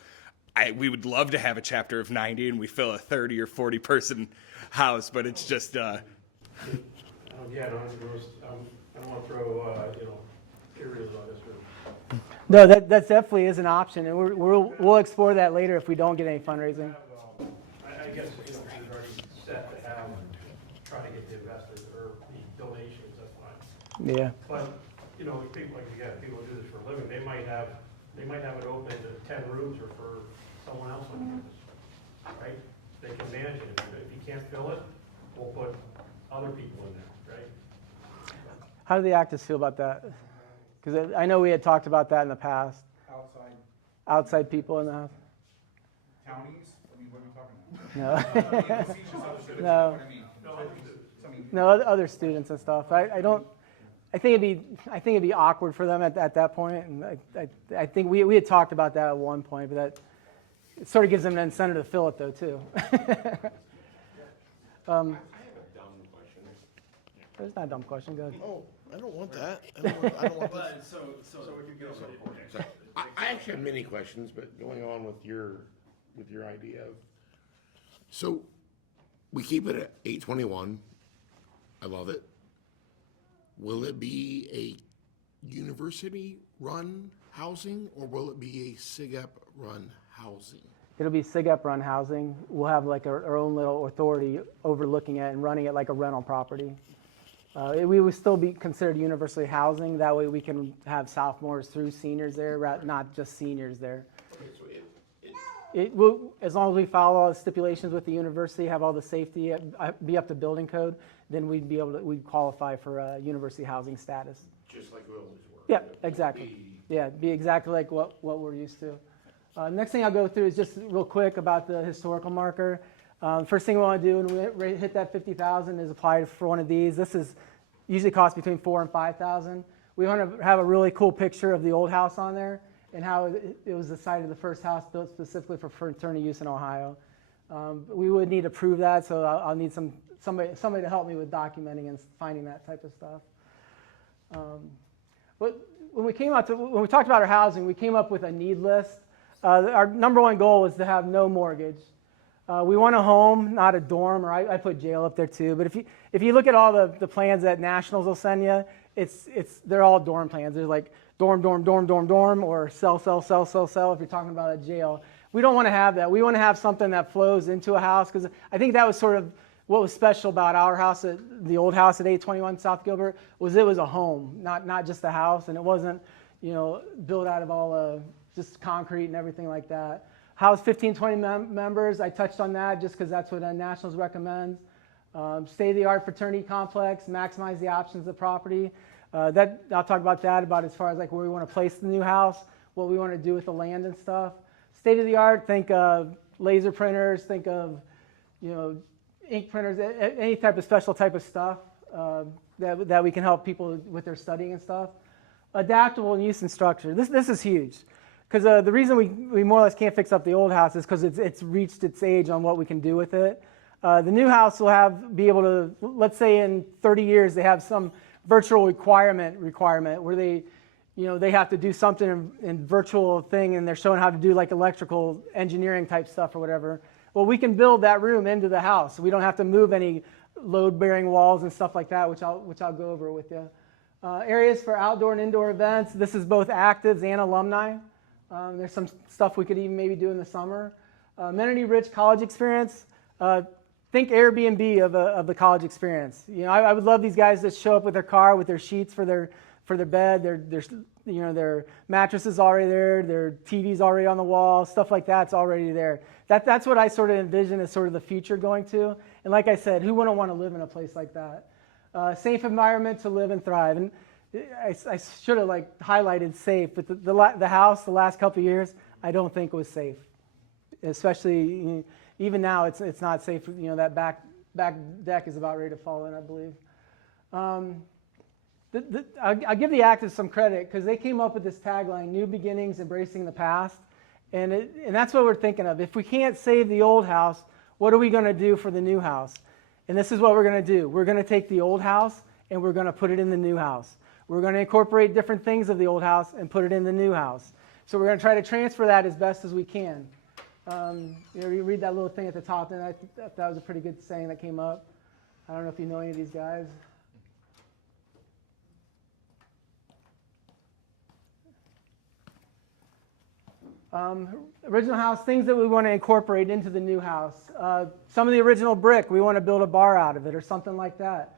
we would love to have a chapter of 90 and we fill a 30 or 40 person house, but it's just... Yeah, I don't want to throw, cereals on this room. No, that definitely is an option, and we'll explore that later if we don't get any fundraising. I guess, we've already set to have, try to get the investors or the donations, that's fine. Yeah. But, people, people do this for a living, they might have it open to 10 rooms or for someone else on campus, right? They can manage it. If you can't fill it, we'll put other people in there, right? How do the actors feel about that? Because I know we had talked about that in the past. Outside people in the house? Counties? I mean, what are we talking about? No. No, other students and stuff. I think it'd be awkward for them at that point, and I think we had talked about that at one point, but that it sort of gives them an incentive to fill it though too. I have a dumb question. There's not a dumb question. Go ahead. Oh, I don't want that. I don't want that. I actually have many questions, but going on with your idea of, so we keep it at 821. I love it. Will it be a university-run housing, or will it be a SigEp-run housing? It'll be SigEp-run housing. We'll have like our own little authority overlooking it and running it like a rental property. We would still be considered university housing. That way we can have sophomores through seniors there, not just seniors there. Okay, so It will, as long as we follow all the stipulations with the university, have all the safety, be up to building code, then we'd qualify for university housing status. just like we always were. Yeah, exactly. Yeah, be exactly like what we're used to. Next thing I'll go through is just real quick about the historical marker. First thing we want to do when we hit that 50,000 is apply for one of these. This is usually costs between $4,000 and $5,000. We want to have a really cool picture of the old house on there and how it was the site of the first house built specifically for fraternity use in Ohio. We would need to prove that, so I'll need some somebody to help me with documenting and finding that type of stuff. When we talked about our housing, we came up with a need list. Our number one goal was to have no mortgage. We want a home, not a dorm, or I put jail up there too. But if you look at all the plans that Nationals will send you, they're all dorm plans. There's like dorm, or sell if you're talking about a jail. We don't want to have that. We want to have something that flows into a house, because I think that was sort of what was special about our house, the old house at 821 South Gilbert, was it was a home, not just a house, and it wasn't, built out of all just concrete and everything like that. House 15, 20 members, I touched on that just because that's what Nationals recommends. State-of-the-art fraternity complex, maximize the options of the property. I'll talk about that, about as far as like where we want to place the new house, what we want to do with the land and stuff. State-of-the-art, think of laser printers, think of, ink printers, any type of special type of stuff that we can help people with their studying and stuff. Adaptable and use and structure. This is huge. Because the reason we more or less can't fix up the old house is because it's reached its age on what we can do with it. The new house will be able to, let's say in 30 years, they have some virtual requirement where they have to do something in virtual thing, and they're showing how to do like electrical engineering type stuff or whatever. Well, we can build that room into the house. We don't have to move any load-bearing walls and stuff like that, which I'll go over with you. Areas for outdoor and indoor events. This is both actives and alumni. There's some stuff we could even maybe do in the summer. Amenity-rich college experience. Think Airbnb of the college experience. I would love these guys that show up with their car with their sheets for their bed, their mattresses already there, their TV's already on the wall, stuff like that's already there. That's what I sort of envision as sort of the future going to. And like I said, who wouldn't want to live in a place like that? Safe environment to live and thrive. And I should have highlighted safe, but the house the last couple of years I don't think was safe, especially even now it's not safe. That back deck is about ready to fall in, I believe. I'll give the actives some credit because they came up with this tagline: "New beginnings, embracing the past," and that's what we're thinking of. If we can't save the old house, what are we going to do for the new house? And this is what we're going to do. We're going to take the old house and we're going to put it in the new house. We're going to incorporate different things of the old house and put it in the new house. So we're going to try to transfer that as best as we can. You read that little thing at the top, and I thought that was a pretty good saying that came up. I don't know if you know any of these guys. Original house, things that we want to incorporate into the new house. Some of the original brick, we want to build a bar out of it or something like that.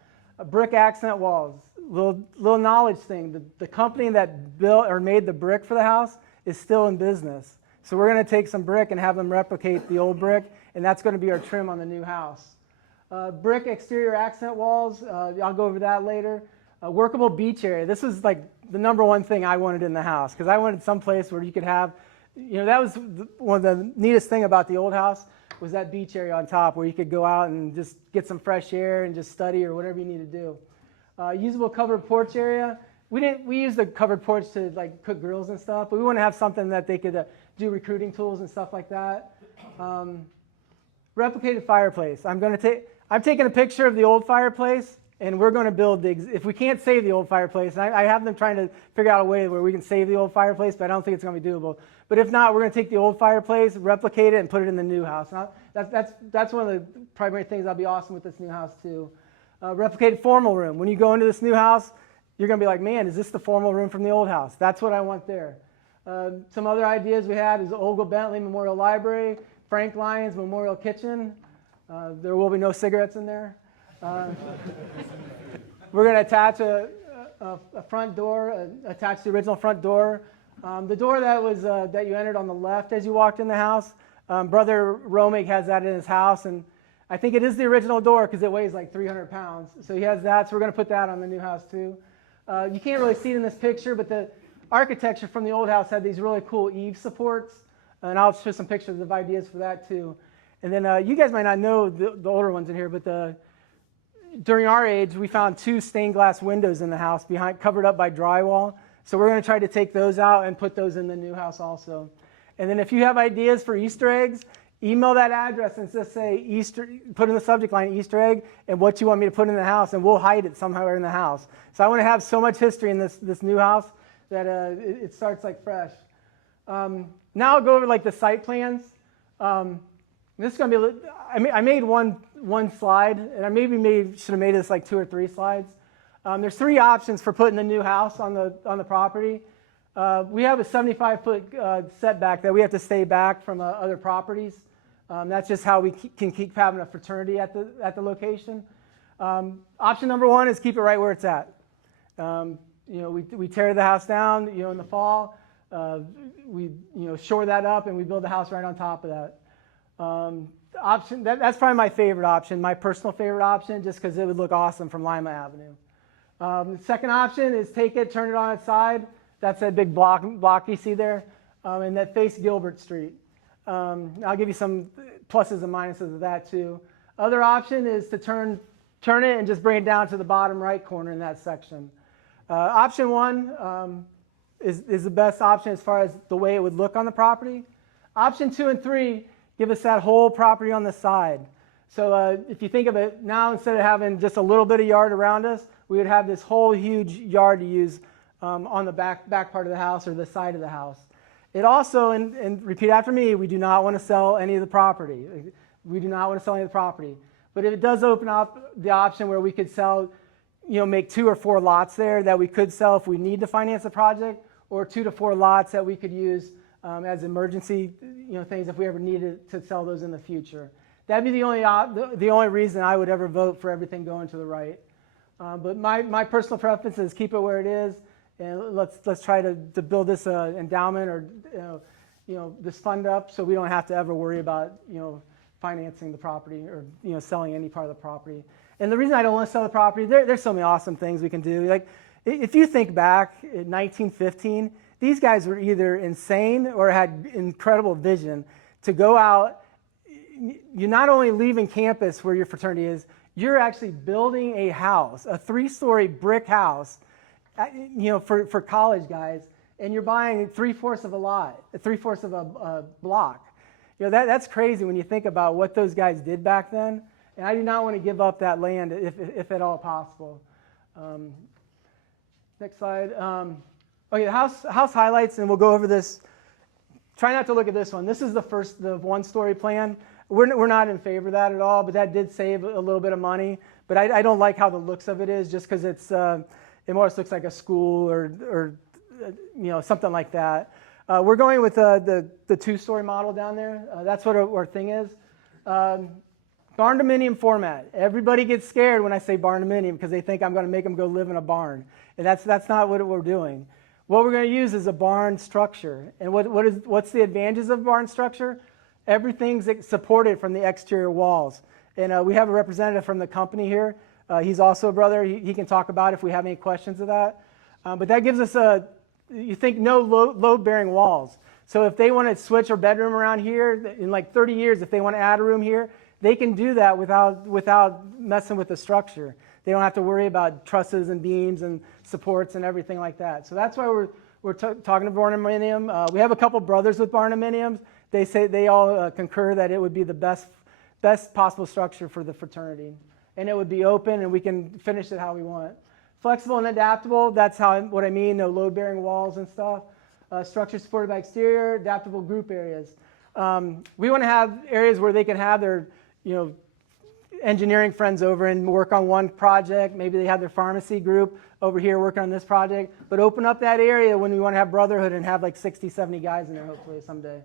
Brick accent walls, little knowledge thing. The company that built or made the brick for the house is still in business. So we're going to take some brick and have them replicate the old brick, and that's going to be our trim on the new house. Brick exterior accent walls, I'll go over that later. Workable beach area. This is like the number one thing I wanted in the house, because I wanted some place where you could have, that was one of the neatest thing about the old house, was that beach area on top where you could go out and just get some fresh air and just study or whatever you need to do. Usable covered porch area. We used the covered porch to cook grills and stuff, but we want to have something that they could do recruiting tools and stuff like that. Replicated fireplace. I'm taking a picture of the old fireplace, and we're going to build if we can't save the old fireplace, and I have them trying to figure out a way where we can save the old fireplace, but I don't think it's going to be doable. But if not, we're going to take the old fireplace, replicate it, and put it in the new house. Now, that's one of the primary things that'll be awesome with this new house too. Replicated formal room. When you go into this new house, you're going to be like, man, is this the formal room from the old house? That's what I want there. Some other ideas we had is Olga Bentley Memorial Library, Frank Lyons Memorial Kitchen. There will be no cigarettes in there. We're going to attach a front door, attach the original front door. The door that you entered on the left as you walked in the house, Brother Romig has that in his house, and I think it is the original door because it weighs like 300 pounds. So he has that, so we're going to put that on the new house too. You can't really see it in this picture, but the architecture from the old house had these really cool eave supports, and I'll show some pictures of ideas for that too. And then you guys might not know the older ones in here, but during our age, we found 2 stained glass windows in the house covered up by drywall. So we're going to try to take those out and put those in the new house also. And then if you have ideas for Easter eggs, email that address and just say Easter, put in the subject line Easter egg and what you want me to put in the house, and we'll hide it somewhere in the house. So I want to have so much history in this new house that it starts like fresh. Now I'll go over like the site plans. This is going to be, I made one slide, and I maybe should have made this like 2 or 3 slides. There's 3 options for putting the new house on the property. We have a 75-foot setback that we have to stay back from other properties. That's just how we can keep having a fraternity at the location. Option number 1 is keep it right where it's at. We tear the house down, in the fall. We shore that up, and we build the house right on top of that. That's probably my favorite option, my personal favorite option, just because it would look awesome from Lima Avenue. The second option is take it, turn it on its side. That's that big block you see there, and that face Gilbert Street. I'll give you some pluses and minuses of that too. Other option is to turn it and just bring it down to the bottom right corner in that section. Option 1 is the best option as far as the way it would look on the property. Option 2 and 3 give us that whole property on the side. So if you think of it now, instead of having just a little bit of yard around us, we would have this whole huge yard to use on the back part of the house or the side of the house. It also, and repeat after me, we do not want to sell any of the property. We do not want to sell any of the property. But it does open up the option where we could sell, make 2 or 4 lots there that we could sell if we need to finance the project, or 2 to 4 lots that we could use as emergency, things if we ever needed to sell those in the future. That'd be the only reason I would ever vote for everything going to the right. But my personal preference is keep it where it is, and let's try to build this endowment or this fund up so we don't have to ever worry about financing the property or selling any part of the property. And the reason I don't want to sell the property, there's so many awesome things we can do. Like if you think back in 1915, these guys were either insane or had incredible vision to go out. You're not only leaving campus where your fraternity is, you're actually building a house, a 3-story brick house, for college guys, and you're buying 3/4 of a lot, 3/4 of a block. That's crazy when you think about what those guys did back then. And I do not want to give up that land if at all possible. Next slide. Okay, the house highlights, and we'll go over this. Try not to look at this one. This is the 1-story plan. We're not in favor of that at all, but that did save a little bit of money. But I don't like how the looks of it is, just because it more looks like a school or something like that. We're going with the 2-story model down there. That's what our thing is. Barn dominium format. Everybody gets scared when I say barn dominium because they think I'm going to make them go live in a barn, and that's not what we're doing. What we're going to use is a barn structure. And what's the advantages of barn structure? Everything's supported from the exterior walls. And we have a representative from the company here. He's also a brother. He can talk about it if we have any questions of that. But that gives us no load-bearing walls. So if they want to switch a bedroom around here, in like 30 years, if they want to add a room here, they can do that without messing with the structure. They don't have to worry about trusses and beams and supports and everything like that. So that's why we're talking to barn dominium. We have a couple brothers with barn dominiums. They say they all concur that it would be the best possible structure for the fraternity. And it would be open, and we can finish it how we want. Flexible and adaptable, that's what I mean, no load-bearing walls and stuff. Structure supported by exterior, adaptable group areas. We want to have areas where they can have their engineering friends over and work on one project. Maybe they have their pharmacy group over here working on this project. But open up that area when we want to have brotherhood and have like 60, 70 guys in there hopefully someday.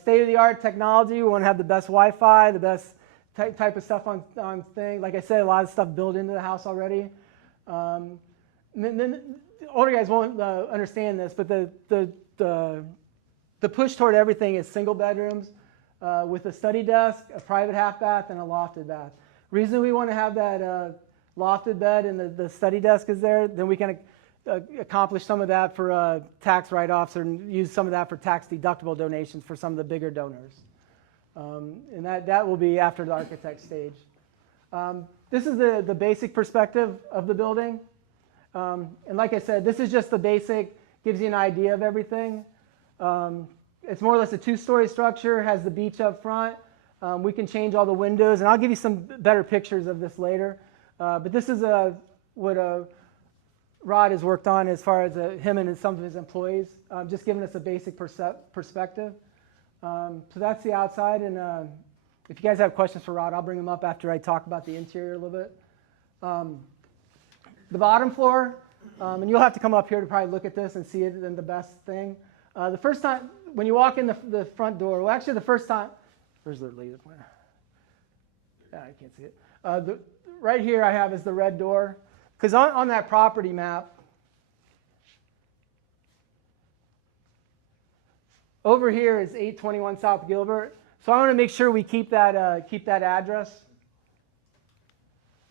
State-of-the-art technology. We want to have the best Wi-Fi, the best type of stuff on thing. Like I said, a lot of stuff built into the house already. Then older guys won't understand this, but the push toward everything is single bedrooms with a study desk, a private half bath, and a lofted bath. Reason we want to have that lofted bed and the study desk is there, then we can accomplish some of that for tax write-offs or use some of that for tax-deductible donations for some of the bigger donors. And that will be after the architect stage. This is the basic perspective of the building. And like I said, this is just the basic, gives you an idea of everything. It's more or less a 2-story structure, has the beach up front. We can change all the windows, and I'll give you some better pictures of this later. But this is what Rod has worked on as far as him and some of his employees, just giving us a basic perspective. So that's the outside, and if you guys have questions for Rod, I'll bring them up after I talk about the interior a little bit. The bottom floor, and you'll have to come up here to probably look at this and see it in the best thing. The first time, when you walk in the front door, well, actually the first time, where's the laser pointer? Yeah, I can't see it. Right here I have is the red door, because on that property map, over here is 821 South Gilbert. So I want to make sure we keep that address.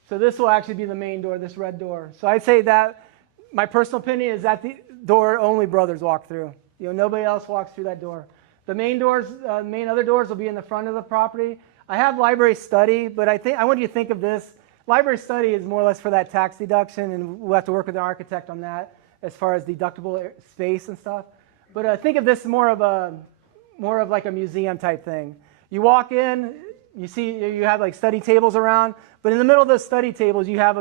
So this will actually be the main door, this red door. So I'd say that my personal opinion is that the door only brothers walk through. Nobody else walks through that door. The main doors, main other doors will be in the front of the property. I have library study, but I want you to think of this. Library study is more or less for that tax deduction, and we'll have to work with an architect on that as far as deductible space and stuff. But think of this more of like a museum type thing. You walk in, you have like study tables around, but in the middle of those study tables you have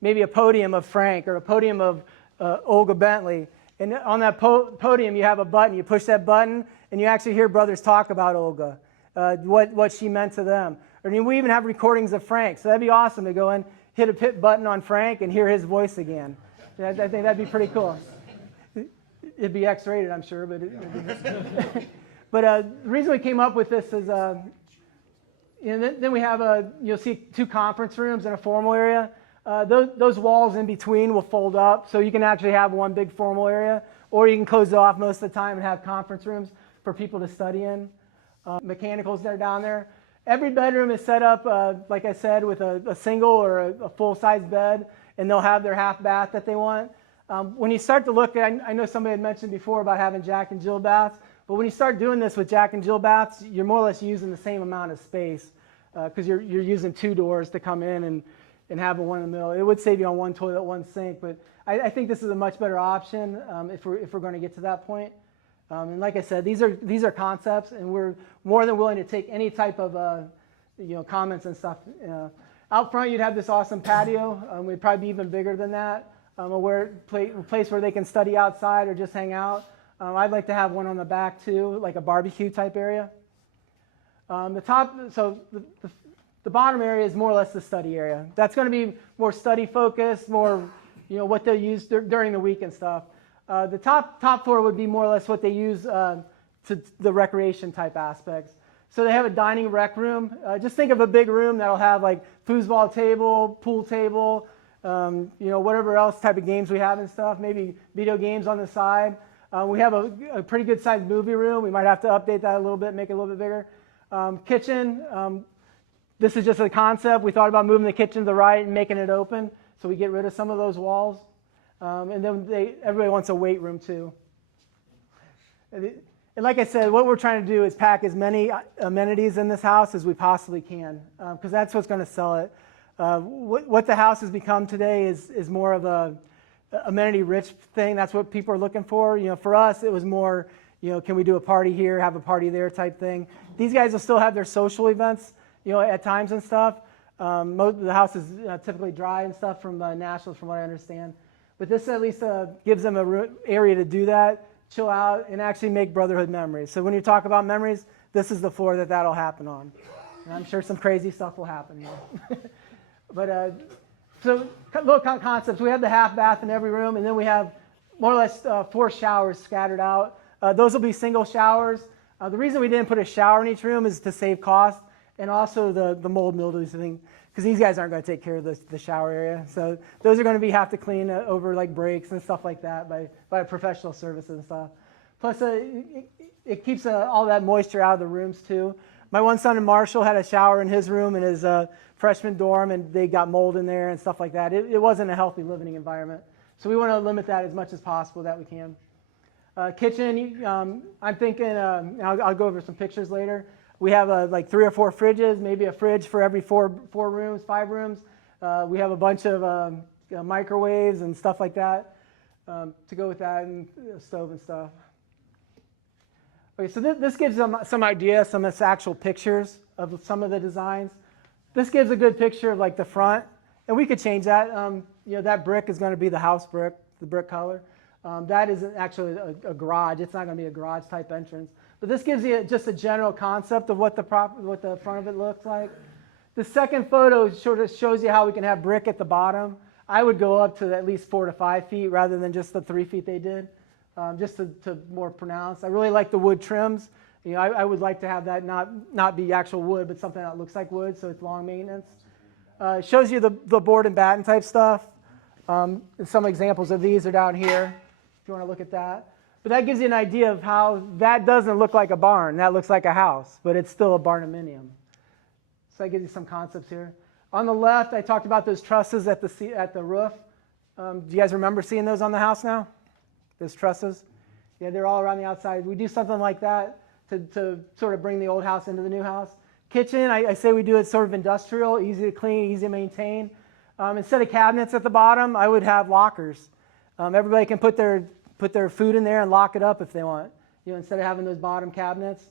maybe a podium of Frank or a podium of Olga Bentley. And on that podium you have a button. You push that button and you actually hear brothers talk about Olga, what she meant to them. Or we even have recordings of Frank, so that'd be awesome to go in, hit a button on Frank and hear his voice again. I think that'd be pretty cool. It'd be X-rated, I'm sure, but but the reason we came up with this is, then we have you'll see 2 conference rooms and a formal area. Those walls in between will fold up, so you can actually have one big formal area, or you can close it off most of the time and have conference rooms for people to study in. Mechanicals that are down there. Every bedroom is set up, like I said, with a single or a full-size bed, and they'll have their half bath that they want. When you start to look at, I know somebody had mentioned before about having Jack and Jill baths, but when you start doing this with Jack and Jill baths, you're more or less using the same amount of space because you're using 2 doors to come in and have one in the middle. It would save you on 1 toilet, 1 sink, but I think this is a much better option if we're going to get to that point. And like I said, these are concepts, and we're more than willing to take any type of comments and stuff. Out front, you'd have this awesome patio. We'd probably be even bigger than that. A place where they can study outside or just hang out. I'd like to have one on the back too, like a barbecue type area. The bottom area is more or less the study area. That's going to be more study focused, more what they'll use during the week and stuff. The top floor would be more or less what they use to the recreation type aspects. So they have a dining rec room. Just think of a big room that'll have like foosball table, pool table, whatever else type of games we have and stuff. Maybe video games on the side. We have a pretty good sized movie room. We might have to update that a little bit, make it a little bit bigger. Kitchen. This is just a concept. We thought about moving the kitchen to the right and making it open, so we get rid of some of those walls. And then everybody wants a weight room too. And like I said, what we're trying to do is pack as many amenities in this house as we possibly can, because that's what's going to sell it. What the house has become today is more of a amenity-rich thing. That's what people are looking for. For us, it was more, can we do a party here, have a party there type thing. These guys will still have their social events, at times and stuff. The house is typically dry and stuff from nationals, from what I understand. But this at least gives them an area to do that, chill out, and actually make brotherhood memories. So when you talk about memories, this is the floor that'll happen on. And I'm sure some crazy stuff will happen here. But so little concepts. We have the half bath in every room, and then we have more or less 4 showers scattered out. Those will be single showers. The reason we didn't put a shower in each room is to save cost, and also the mold mildew thing, because these guys aren't going to take care of the shower area. So those are going to have to clean over like breaks and stuff like that by professional services and stuff. Plus, it keeps all that moisture out of the rooms too. My one son in Marshall had a shower in his room in his freshman dorm, and they got mold in there and stuff like that. It wasn't a healthy living environment. So we want to limit that as much as possible that we can. Kitchen, I'm thinking, I'll go over some pictures later. We have like 3 or 4 fridges, maybe a fridge for every 4 rooms, 5 rooms. We have a bunch of microwaves and stuff like that to go with that, and a stove and stuff. Okay, so this gives them some idea, some actual pictures of some of the designs. This gives a good picture of like the front, and we could change that. That brick is going to be the house brick, the brick color. That isn't actually a garage. It's not going to be a garage type entrance. But this gives you just a general concept of what the front of it looks like. The second photo sort of shows you how we can have brick at the bottom. I would go up to at least 4 to 5 feet rather than just the 3 feet they did, just to more pronounced. I really like the wood trims. I would like to have that not be actual wood, but something that looks like wood, so it's long maintenance. It shows you the board and batten type stuff. Some examples of these are down here, if you want to look at that. But that gives you an idea of how that doesn't look like a barn. That looks like a house, but it's still a barnuminium. So that gives you some concepts here. On the left, I talked about those trusses at the roof. Do you guys remember seeing those on the house now? Those trusses? Yeah, they're all around the outside. We do something like that to sort of bring the old house into the new house. Kitchen, I say we do it sort of industrial, easy to clean, easy to maintain. Instead of cabinets at the bottom, I would have lockers. Everybody can put their food in there and lock it up if they want. Instead of having those bottom cabinets.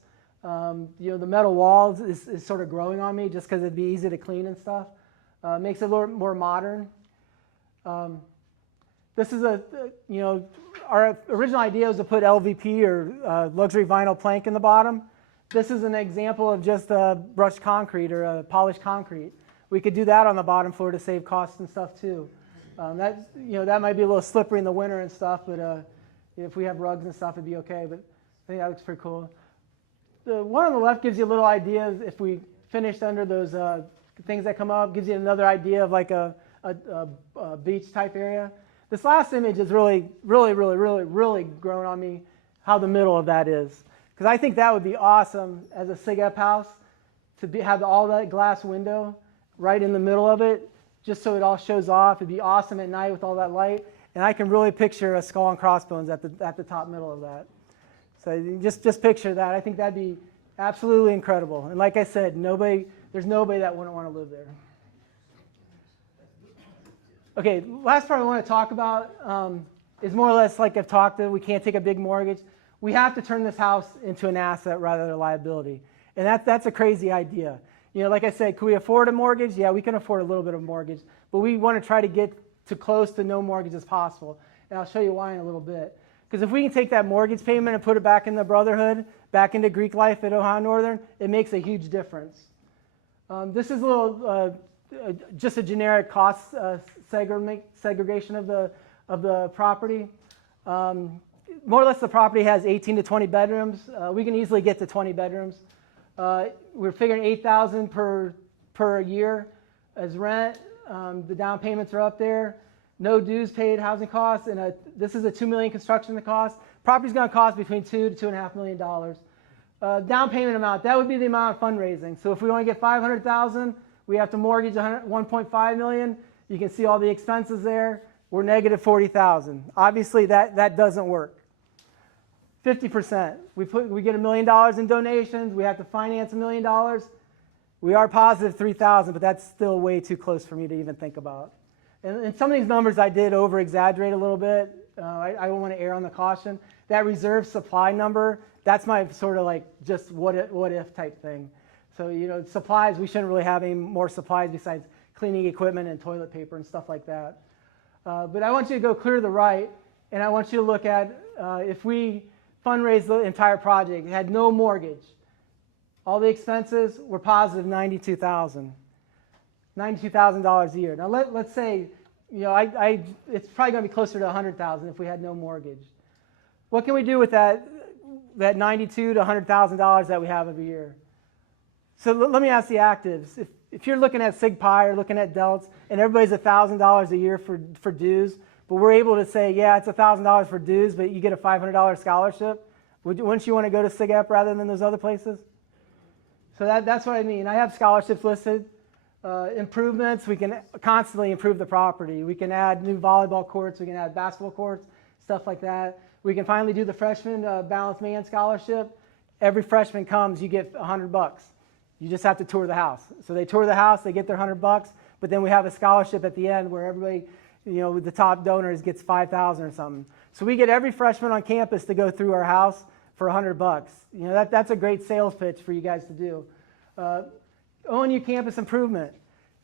The metal walls is sort of growing on me just because it'd be easy to clean and stuff. Makes it a little more modern. This is our original idea was to put LVP or luxury vinyl plank in the bottom. This is an example of just brushed concrete or polished concrete. We could do that on the bottom floor to save costs and stuff too. That might be a little slippery in the winter and stuff, but if we have rugs and stuff, it'd be okay. But I think that looks pretty cool. The one on the left gives you a little idea if we finished under those things that come up, gives you another idea of like a beach type area. This last image is really grown on me how the middle of that is. Because I think that would be awesome as a SigEp house to have all that glass window right in the middle of it, just so it all shows off. It'd be awesome at night with all that light. And I can really picture a skull and crossbones at the top middle of that. So just picture that. I think that'd be absolutely incredible. And like I said, there's nobody that wouldn't want to live there. Okay, last part I want to talk about is more or less like I've talked to. We can't take a big mortgage. We have to turn this house into an asset rather than a liability. And that's a crazy idea. Like I said, could we afford a mortgage? Yeah, we can afford a little bit of mortgage. But we want to try to get to close to no mortgage as possible. And I'll show you why in a little bit. Because if we can take that mortgage payment and put it back in the Brotherhood, back into Greek life at Ohio Northern, it makes a huge difference. This is a little, just a generic cost segregation of the property. More or less the property has 18 to 20 bedrooms. We can easily get to 20 bedrooms. We're figuring $8,000 per year as rent. The down payments are up there. No dues paid, housing costs, and this is a $2 million construction cost. Property's going to cost between $2 to $2.5 million. Down payment amount, that would be the amount of fundraising. So if we want to get $500,000, we have to mortgage $1.5 million. You can see all the expenses there. We're negative $40,000. Obviously, that doesn't work. 50%. We get $1 million in donations. We have to finance $1 million. We are positive $3,000, but that's still way too close for me to even think about. And some of these numbers I did over-exaggerate a little bit. I don't want to err on the caution. That reserve supply number, that's my sort of like just what if type thing. So, supplies, we shouldn't really have any more supplies besides cleaning equipment and toilet paper and stuff like that. But I want you to go clear to the right, and I want you to look at if we fundraise the entire project, it had no mortgage. All the expenses were positive $92,000. $92,000 a year. Now let's say, it's probably going to be closer to $100,000 if we had no mortgage. What can we do with that $92,000 to $100,000 that we have every year? So let me ask the actives. If you're looking at SigPi or looking at Delts, and everybody's $1,000 a year for dues, but we're able to say, yeah, it's $1,000 for dues, but you get a $500 scholarship, wouldn't you want to go to SigEp rather than those other places? So that's what I mean. I have scholarships listed. Improvements, we can constantly improve the property. We can add new volleyball courts, we can add basketball courts, stuff like that. We can finally do the freshman balanced man scholarship. Every freshman comes, you get $100. You just have to tour the house. So they tour the house, they get their $100, but then we have a scholarship at the end where everybody, the top donors gets $5,000 or something. So we get every freshman on campus to go through our house for $100. You know, that's a great sales pitch for you guys to do. ONU campus improvement.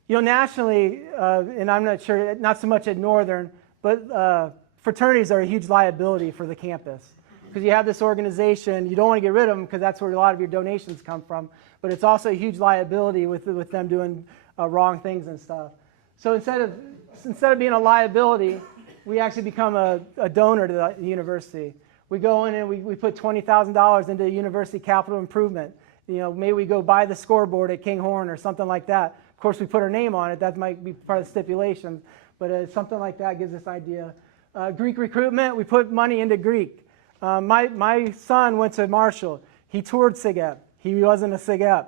You know, nationally, and I'm not sure, not so much at Northern, but fraternities are a huge liability for the campus. Because you have this organization, you don't want to get rid of them because that's where a lot of your donations come from, but it's also a huge liability with them doing wrong things and stuff. So instead of being a liability, we actually become a donor to the university. We go in and we put $20,000 into university capital improvement. You know, maybe we go buy the scoreboard at Kinghorn or something like that. Of course, we put our name on it. That might be part of the stipulations, but something like that gives us idea. Greek recruitment, we put money into Greek. My son went to Marshall. He toured SigEp. He wasn't a SigEp.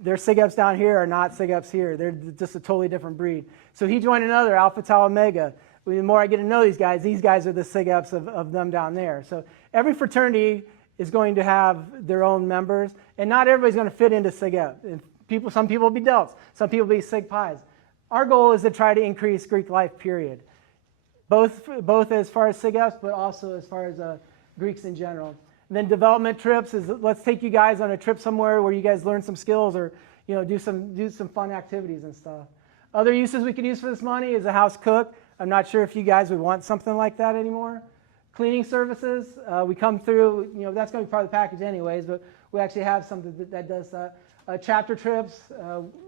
Their SigEps down here are not SigEps here. They're just a totally different breed. So he joined another, Alpha Tau Omega. The more I get to know these guys are the SigEps of them down there. So every fraternity is going to have their own members, and not everybody's going to fit into SigEp. Some people will be Delts, some people will be Sig Pi's. Our goal is to try to increase Greek life, period. Both as far as SigEps, but also as far as Greeks in general. And then development trips is let's take you guys on a trip somewhere where you guys learn some skills or do some fun activities and stuff. Other uses we could use for this money is a house cook. I'm not sure if you guys would want something like that anymore. Cleaning services, we come through, that's going to be part of the package anyways, but we actually have something that does that. Chapter trips,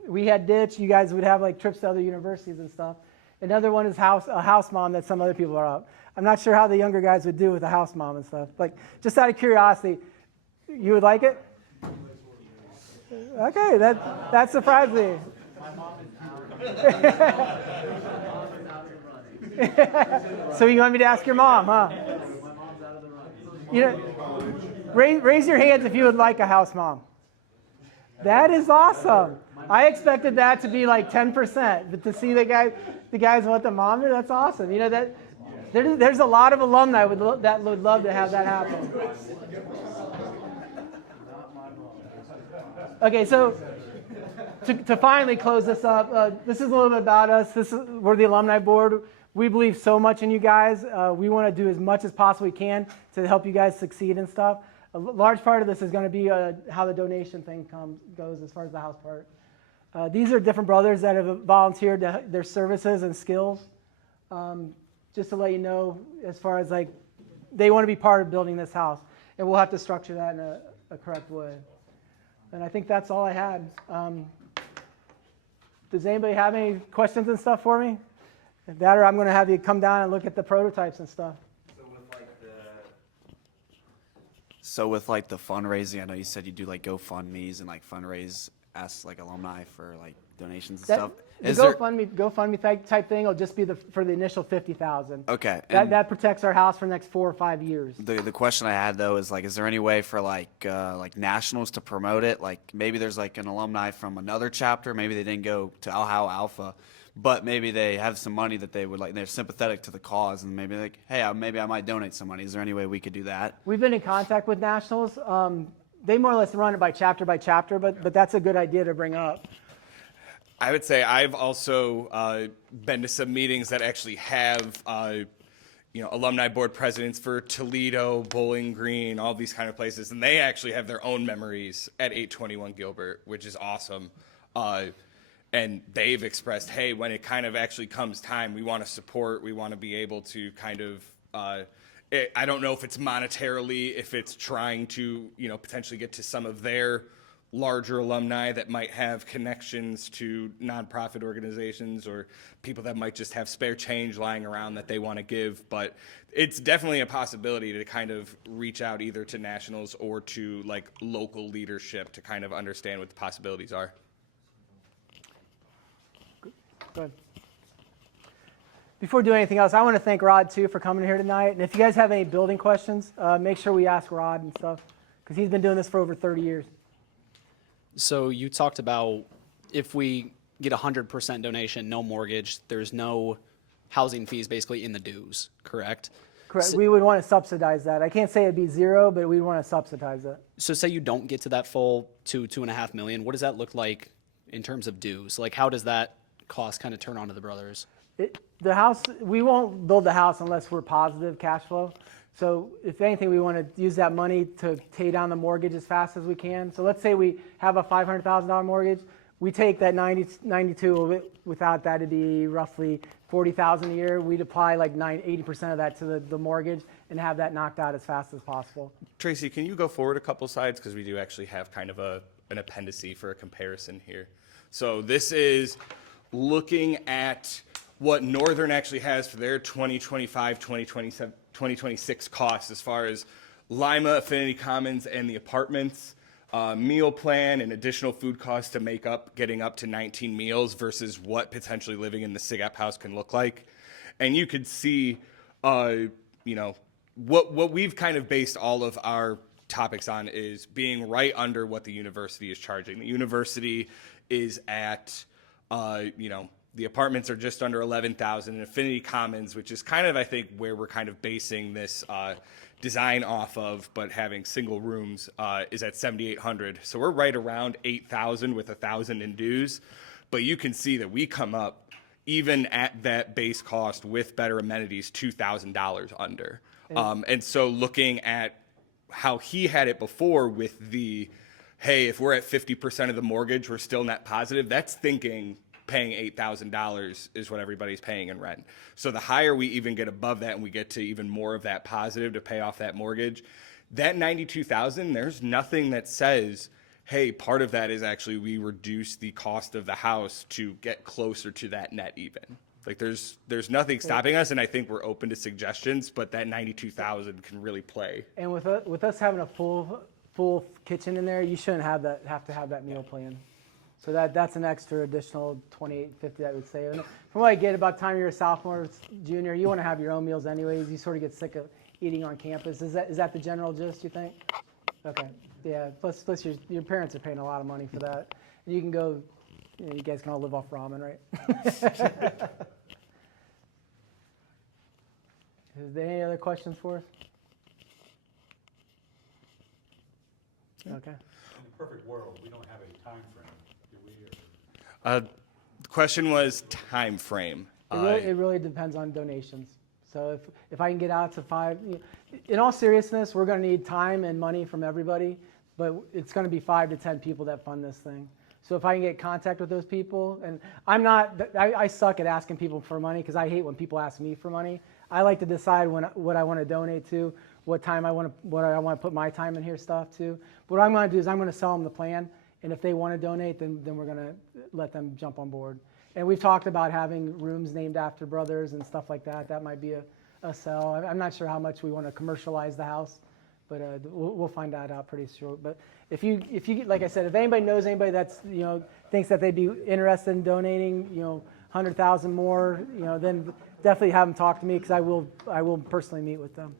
we had ditch, you guys would have like trips to other universities and stuff. Another one is a house mom that some other people are up. I'm not sure how the younger guys would do with a house mom and stuff. Like, just out of curiosity, you would like it? Okay, that surprised me. So you want me to ask your mom, huh? Raise your hands if you would like a house mom. That is awesome. I expected that to be like 10%, but to see the guys want the mom there, that's awesome. There's a lot of alumni that would love to have that happen. Okay, so to finally close this up, this is a little bit about us. We're the alumni board. We believe so much in you guys. We want to do as much as possibly we can to help you guys succeed and stuff. A large part of this is going to be how the donation thing goes as far as the house part. These are different brothers that have volunteered their services and skills. Just to let you know, as far as they want to be part of building this house. And we'll have to structure that in a correct way. And I think that's all I had. Does anybody have any questions and stuff for me? If that, or I'm going to have you come down and look at the prototypes and stuff. So with the fundraising, I know you said you do GoFundMe's and ask alumni for donations and stuff. The GoFundMe type thing will just be for the initial $50,000. Okay. That protects our house for the next 4 or 5 years. The question I had though is is there any way for nationals to promote it? Maybe there's an alumni from another chapter. Maybe they didn't go to Alpha, but maybe they have some money that they would they're sympathetic to the cause, and maybe hey, maybe I might donate some money. Is there any way we could do that? We've been in contact with nationals. They more or less run it by chapter, but that's a good idea to bring up. I would say I've also been to some meetings that actually have, alumni board presidents for Toledo, Bowling Green, all these kind of places, and they actually have their own memories at 821 Gilbert, which is awesome. And they've expressed, hey, when it kind of actually comes time, we want to support, we want to be able to kind of, I don't know if it's monetarily, if it's trying to, potentially get to some of their larger alumni that might have connections to nonprofit organizations or people that might just have spare change lying around that they want to give. But it's definitely a possibility to kind of reach out either to nationals or to local leadership to kind of understand what the possibilities are. Good. Before doing anything else, I want to thank Rod too for coming here tonight. And if you guys have any building questions, make sure we ask Rod and stuff, because he's been doing this for over 30 years. So you talked about if we get 100% donation, no mortgage, there's no housing fees basically in the dues, correct? Correct. So, we would want to subsidize that. I can't say it'd be zero, but we want to subsidize it. So say you don't get to that full $2.5 million, what does that look like in terms of dues? How does that cost kind of turn onto the brothers? The house, we won't build the house unless we're positive cash flow. So if anything, we want to use that money to pay down the mortgage as fast as we can. So let's say we have a $500,000 mortgage. We take that 92, without that, it'd be roughly $40,000 a year. We'd apply like 80% of that to the mortgage and have that knocked out as fast as possible. Tracy, can you go forward a couple slides? Because we do actually have kind of an appendice for a comparison here. So this is looking at what Northern actually has for their 2025, 2027, 2026 costs as far as Lima, Affinity Commons, and the apartments. Meal plan and additional food costs to make up getting up to 19 meals versus what potentially living in the SigEp house can look like. And you could see, what we've kind of based all of our topics on is being right under what the university is charging. The university is at, the apartments are just under 11,000, and Affinity Commons, which is kind of, I think, where we're kind of basing this design off of, but having single rooms, is at 7,800. So we're right around 8,000 with 1,000 in dues. But you can see that we come up, even at that base cost with better amenities, $2,000 under. And so looking at how he had it before with the, hey, if we're at 50% of the mortgage, we're still net positive, that's thinking paying $8,000 is what everybody's paying in rent. So the higher we even get above that and we get to even more of that positive to pay off that mortgage, that $92,000, there's nothing that says, hey, part of that is actually we reduce the cost of the house to get closer to that net even. Like there's nothing stopping us, and I think we're open to suggestions, but that $92,000 can really play. And with us having a full kitchen in there, you shouldn't have to have that meal plan. So that's an extra additional $28.50, I would say. And from what I get, about the time you're a sophomore, junior, you want to have your own meals anyways. You sort of get sick of eating on campus. Is that the general gist, you think? Okay. Yeah. Plus your parents are paying a lot of money for that. And you can go. You guys can all live off ramen, right? Is there any other questions for us? Okay. In a perfect world, we don't have a time frame, do we? Or? The question was time frame. It really depends on donations. So if I can get out to 5, in all seriousness, we're going to need time and money from everybody, but it's going to be 5 to 10 people that fund this thing. So if I can get contact with those people, and I suck at asking people for money because I hate when people ask me for money. I like to decide what I want to donate to, what I want to put my time in here stuff to. But what I'm going to do is I'm going to sell them the plan, and if they want to donate, then we're going to let them jump on board. And we've talked about having rooms named after brothers and stuff like that. That might be a sell. I'm not sure how much we want to commercialize the house, but we'll find that out pretty short. But if you like I said, if anybody knows anybody that's thinks that they'd be interested in donating 100,000 more, then definitely have them talk to me because I will personally meet with them.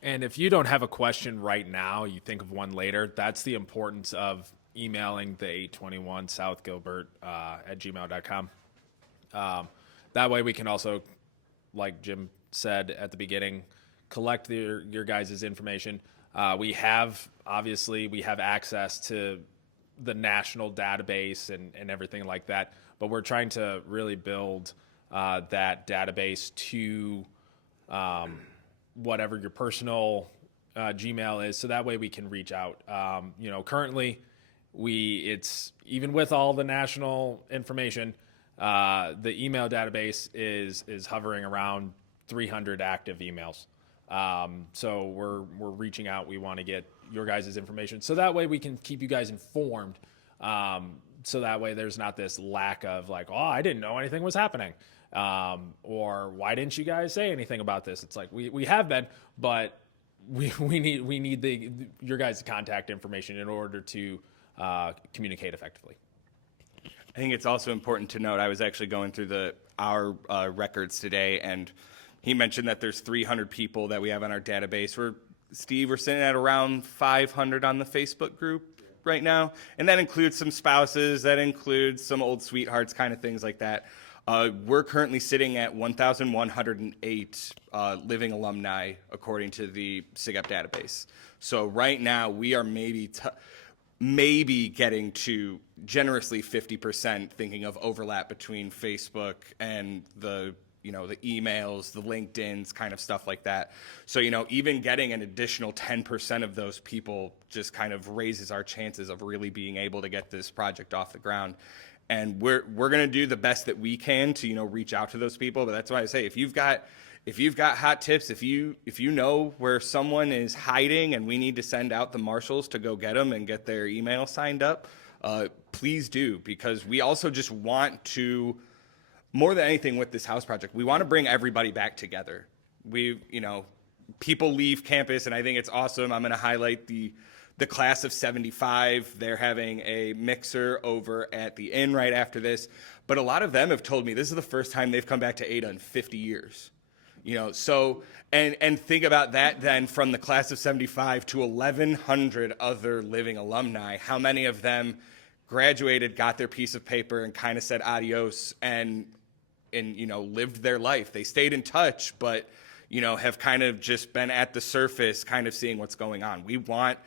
And if you don't have a question right now, you think of one later. That's the importance of emailing the 821 South Gilbert at gmail.com. That way we can also, like Jim said at the beginning, collect your guys' information. We have access to the national database and everything like that, but we're trying to really build that database to whatever your personal Gmail is, so that way we can reach out. Currently, it's even with all the national information, the email database is hovering around 300 active emails. So we're reaching out. We want to get your guys' information, so that way we can keep you guys informed. So that way there's not this lack of like, oh, I didn't know anything was happening. Or why didn't you guys say anything about this? It's like we have been, but we need your guys' contact information in order to communicate effectively. I think it's also important to note, I was actually going through our records today, and he mentioned that there's 300 people that we have on our database. We're sitting at around 500 on the Facebook group right now, and that includes some spouses, that includes some old sweethearts, kind of things like that. We're currently sitting at 1,108 living alumni according to the SigEp database. So right now we are maybe getting to generously 50% thinking of overlap between Facebook and the the emails, the LinkedIn's, kind of stuff like that. So, even getting an additional 10% of those people just kind of raises our chances of really being able to get this project off the ground. And we're going to do the best that we can to, reach out to those people. But that's why I say, if you've got hot tips, if you know where someone is hiding and we need to send out the marshals to go get them and get their email signed up, please do, because we also just want to, more than anything with this house project, we want to bring everybody back together. People leave campus, and I think it's awesome. I'm going to highlight the class of 75. They're having a mixer over at the inn right after this. But a lot of them have told me this is the first time they've come back to Ada in 50 years. So, and think about that then, from the class of 75 to 1,100 other living alumni. How many of them graduated, got their piece of paper, and kind of said adios and lived their life? They stayed in touch, but, have kind of just been at the surface, kind of seeing what's going on. We want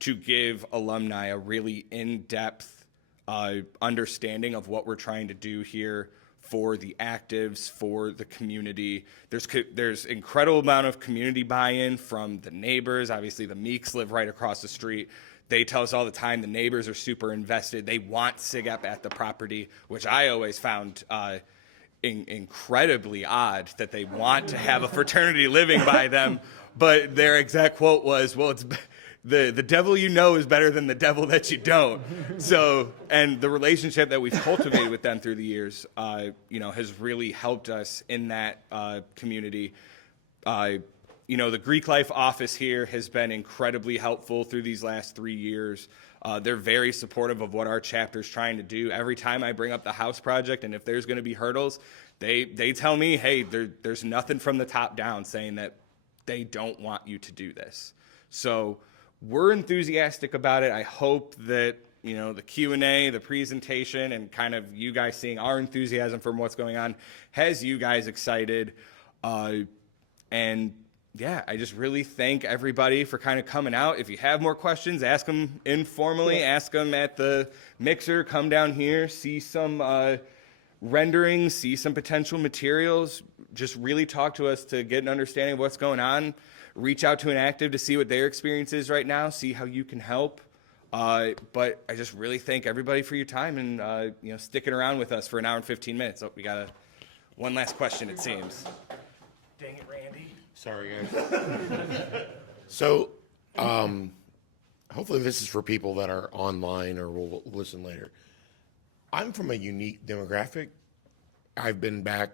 to give alumni a really in-depth understanding of what we're trying to do here for the actives, for the community. There's incredible amount of community buy-in from the neighbors. Obviously, the Meeks live right across the street. They tell us all the time the neighbors are super invested. They want SigEp at the property, which I always found incredibly odd that they want to have a fraternity living by them. But their exact quote was, well, it's the devil you know is better than the devil that you don't. So, and the relationship that we've cultivated with them through the years, has really helped us in that community. The Greek Life office here has been incredibly helpful through these last 3 years. They're very supportive of what our chapter's trying to do. Every time I bring up the house project, and if there's going to be hurdles, they tell me, hey, there's nothing from the top down saying that they don't want you to do this. So we're enthusiastic about it. I hope that, the Q&A, the presentation, and kind of you guys seeing our enthusiasm from what's going on has you guys excited. And yeah, I just really thank everybody for kind of coming out. If you have more questions, ask them informally, ask them at the mixer, come down here, see some renderings, see some potential materials, just really talk to us to get an understanding of what's going on. Reach out to an active to see what their experience is right now, see how you can help. But I just really thank everybody for your time and sticking around with us for an hour and 15 minutes. Oh, we got one last question, it seems. Dang it, Randy. Sorry, guys. So, hopefully this is for people that are online or will listen later. I'm from a unique demographic. I've been back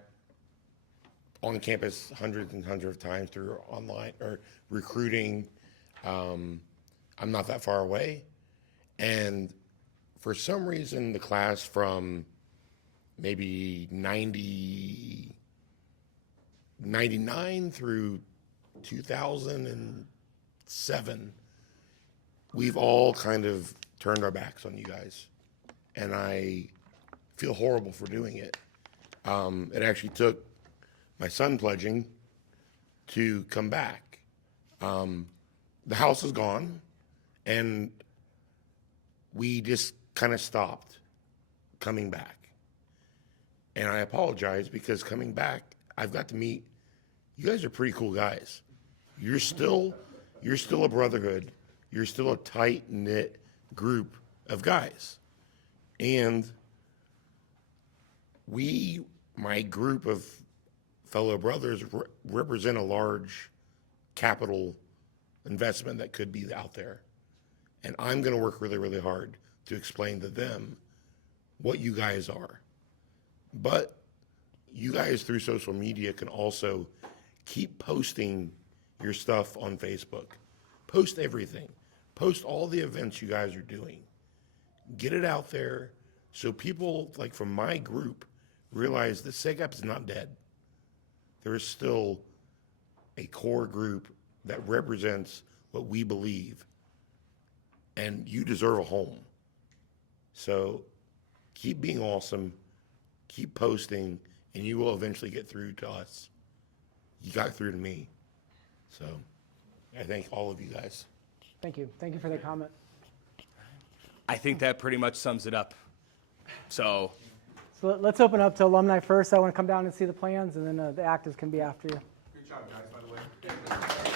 on campus hundreds and hundreds of times through online or recruiting. I'm not that far away. And for some reason, the class from maybe 99 through 2007, we've all kind of turned our backs on you guys. And I feel horrible for doing it. It actually took my son pledging to come back. The house is gone, and we just kind of stopped coming back. And I apologize, because coming back, I've got to meet, you guys are pretty cool guys. You're still a brotherhood. You're still a tight-knit group of guys. And my group of fellow brothers represent a large capital investment that could be out there. And I'm going to work really, really hard to explain to them what you guys are. But you guys, through social media, can also keep posting your stuff on Facebook. Post everything. Post all the events you guys are doing. Get it out there so people, like from my group, realize that SigEp is not dead. There is still a core group that represents what we believe, and you deserve a home. So keep being awesome, keep posting, and you will eventually get through to us. You got through to me. So I thank all of you guys. Thank you. Thank you for the comment. I think that pretty much sums it up. So So let's open up to alumni first. I want to come down and see the plans, and then the actives can be after you. Good job, guys, by the way.